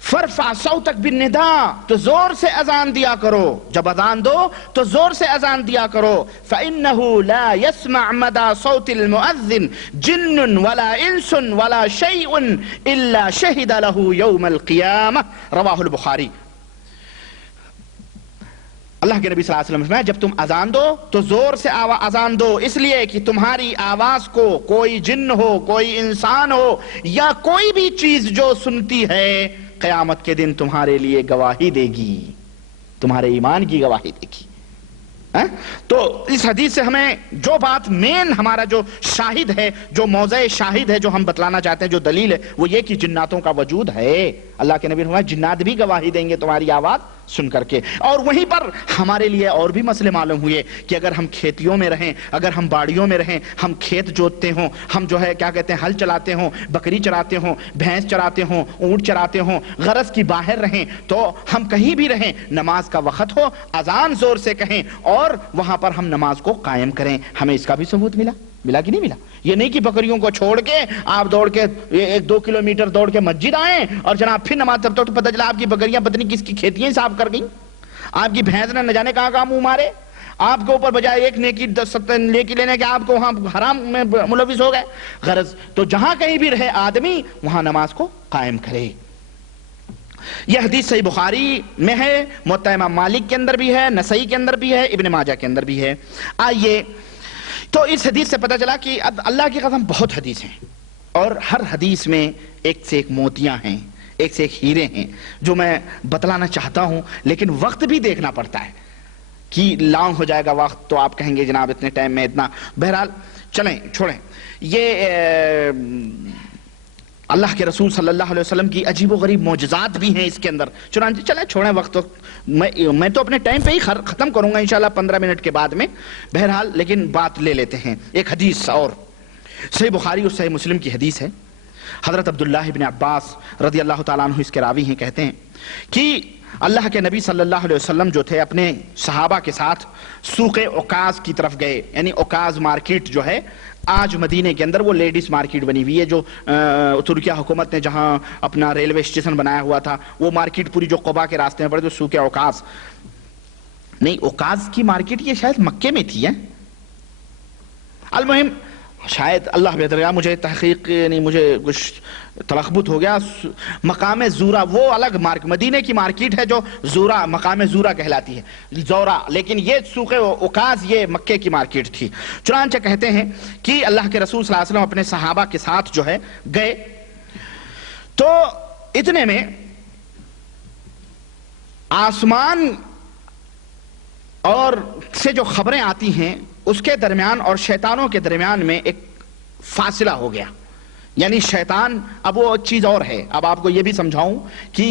فرفع صوتک بالنداء، تو زور سے اذان دیا کرو، جب اذان دو تو زور سے اذان دیا کرو، فإنه لا يسمع مدى صوت المؤذن جن ولا انس ولا شيء الا شهد له يوم القيامة، رواہ البخاری۔ اللہ کے نبی صلی اللہ علیہ وسلم جب تم اذان دو تو زور سے اذان دو، اس لیے کہ تمہاری آواز کو کوئی جن ہو، کوئی انسان ہو یا کوئی بھی چیز جو سنتی ہے قیامت کے دن تمہارے لیے گواہی دے گی، تمہارے ایمان کی گواہی دے گی۔ تو اس حدیث سے ہمیں جو بات مین ہمارا جو شاہد ہے، جو موضع شاہد ہے، جو ہم بتلانا چاہتے ہیں، جو دلیل ہے، وہ یہ کہ جناتوں کا وجود ہے۔ اللہ کے نبی نے فرمایا جنات بھی گواہی دیں گے تمہاری آواز سن کر کے۔ اور وہیں پر ہمارے لیے اور بھی مسئلے معلوم ہوئے کہ اگر ہم کھیتیوں میں رہیں، اگر ہم باڑیوں میں رہیں، ہم کھیت جوتتے ہوں، ہم جو ہے کیا کہتے ہیں ہل چلاتے ہوں، بکری چراتے ہوں، بھینس چراتے ہوں، اونٹ چراتے ہوں، غرض کی باہر رہیں، تو ہم کہیں بھی رہیں، نماز کا وقت ہو، اذان زور سے کہیں اور وہاں پر ہم نماز کو قائم کریں، ہمیں اس کا بھی ثبوت ملا کہ نہیں ملا؟ یہ نہیں کہ بکریوں کو چھوڑ کے آپ دوڑ کے 1-2 کلومیٹر دوڑ کے مسجد آئیں اور جناب پھر نماز تب تک تو پتہ چلا آپ کی بکریاں پتنی کس کی کھیتیاں صاف کر گئیں، آپ کی بھینس نے نہ جانے کہاں منہ مارے، آپ کے اوپر بجائے ایک نیکی 10 نیکی لینے کے آپ کو وہاں حرام میں ملوث ہو گئے۔ غرض تو جہاں کہیں بھی رہے آدمی وہاں نماز کو قائم کرے۔ یہ حدیث صحیح بخاری میں ہے، موطا امام مالک کے اندر بھی ہے، نسائی کے اندر بھی ہے، ابن ماجہ کے اندر بھی ہے۔ آئیے تو اس حدیث سے پتہ چلا کہ اب اللہ کی قسم بہت حدیث ہیں اور ہر حدیث میں ایک سے ایک موتیاں ہیں، ایک سے ایک ہیرے ہیں جو میں بتلانا چاہتا ہوں، لیکن وقت بھی دیکھنا پڑتا ہے کہ لانگ ہو جائے گا وقت تو آپ کہیں گے جناب اتنے ٹائم میں اتنا۔ بہرحال چلیں چھوڑیں، یہ اللہ کے رسول صلی اللہ علیہ وسلم کی عجیب و غریب معجزات بھی ہیں اس کے اندر، چنانچہ چلیں چھوڑیں وقت، میں تو اپنے ٹائم پہ ہی ختم کروں گا انشاءاللہ 15 منٹ کے بعد میں۔ بہرحال لیکن بات لے لیتے ہیں ایک حدیث اور، صحیح بخاری اور صحیح مسلم کی حدیث ہے۔ حضرت عبداللہ ابن عباس رضی اللہ تعالیٰ عنہ اس کے راوی ہیں، کہتے ہیں کہ اللہ کے نبی صلی اللہ علیہ وسلم جو تھے اپنے صحابہ کے ساتھ سوق عکاظ کی طرف گئے، یعنی عکاظ مارکیٹ جو ہے آج مدینے کے اندر وہ لیڈیز مارکیٹ بنی ہوئی ہے، جو ترکیہ حکومت نے جہاں اپنا ریلوے اسٹیشن بنایا ہوا تھا وہ مارکیٹ پوری جو قبا کے راستے میں پڑے، جو سوق عکاظ نہیں، عکاظ کی مارکیٹ یہ شاید مکے میں تھی۔ المہم شاید اللہ بہتر گیا، مجھے تحقیق نہیں، مجھے کچھ تلخبط ہو گیا۔ مقام زورا وہ الگ مدینے کی مارکیٹ ہے جو زورا، مقام زورا کہلاتی ہے، زورا، لیکن یہ سوق عکاظ یہ مکے کی مارکیٹ تھی۔ چنانچہ کہتے ہیں کہ اللہ کے رسول صلی اللہ علیہ وسلم اپنے صحابہ کے ساتھ جو ہے گئے، تو اتنے میں آسمان اور سے جو خبریں آتی ہیں اس کے درمیان اور شیطانوں کے درمیان میں ایک فاصلہ ہو گیا، یعنی شیطان اب وہ چیز اور ہے. اب آپ کو یہ بھی سمجھاؤں کہ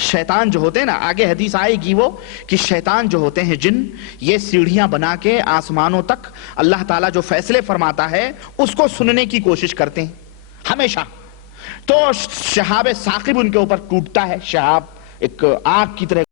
شیطان جو ہوتے ہیں نا، آگے حدیث آئے گی وہ کہ شیطان جو ہوتے ہیں جن، یہ سیڑھیاں بنا کے آسمانوں تک اللہ تعالیٰ جو فیصلے فرماتا ہے اس کو سننے کی کوشش کرتے ہیں ہمیشہ. تو شہاب ثاقب ان کے اوپر ٹوٹتا ہے، شہاب ایک آگ کی طرح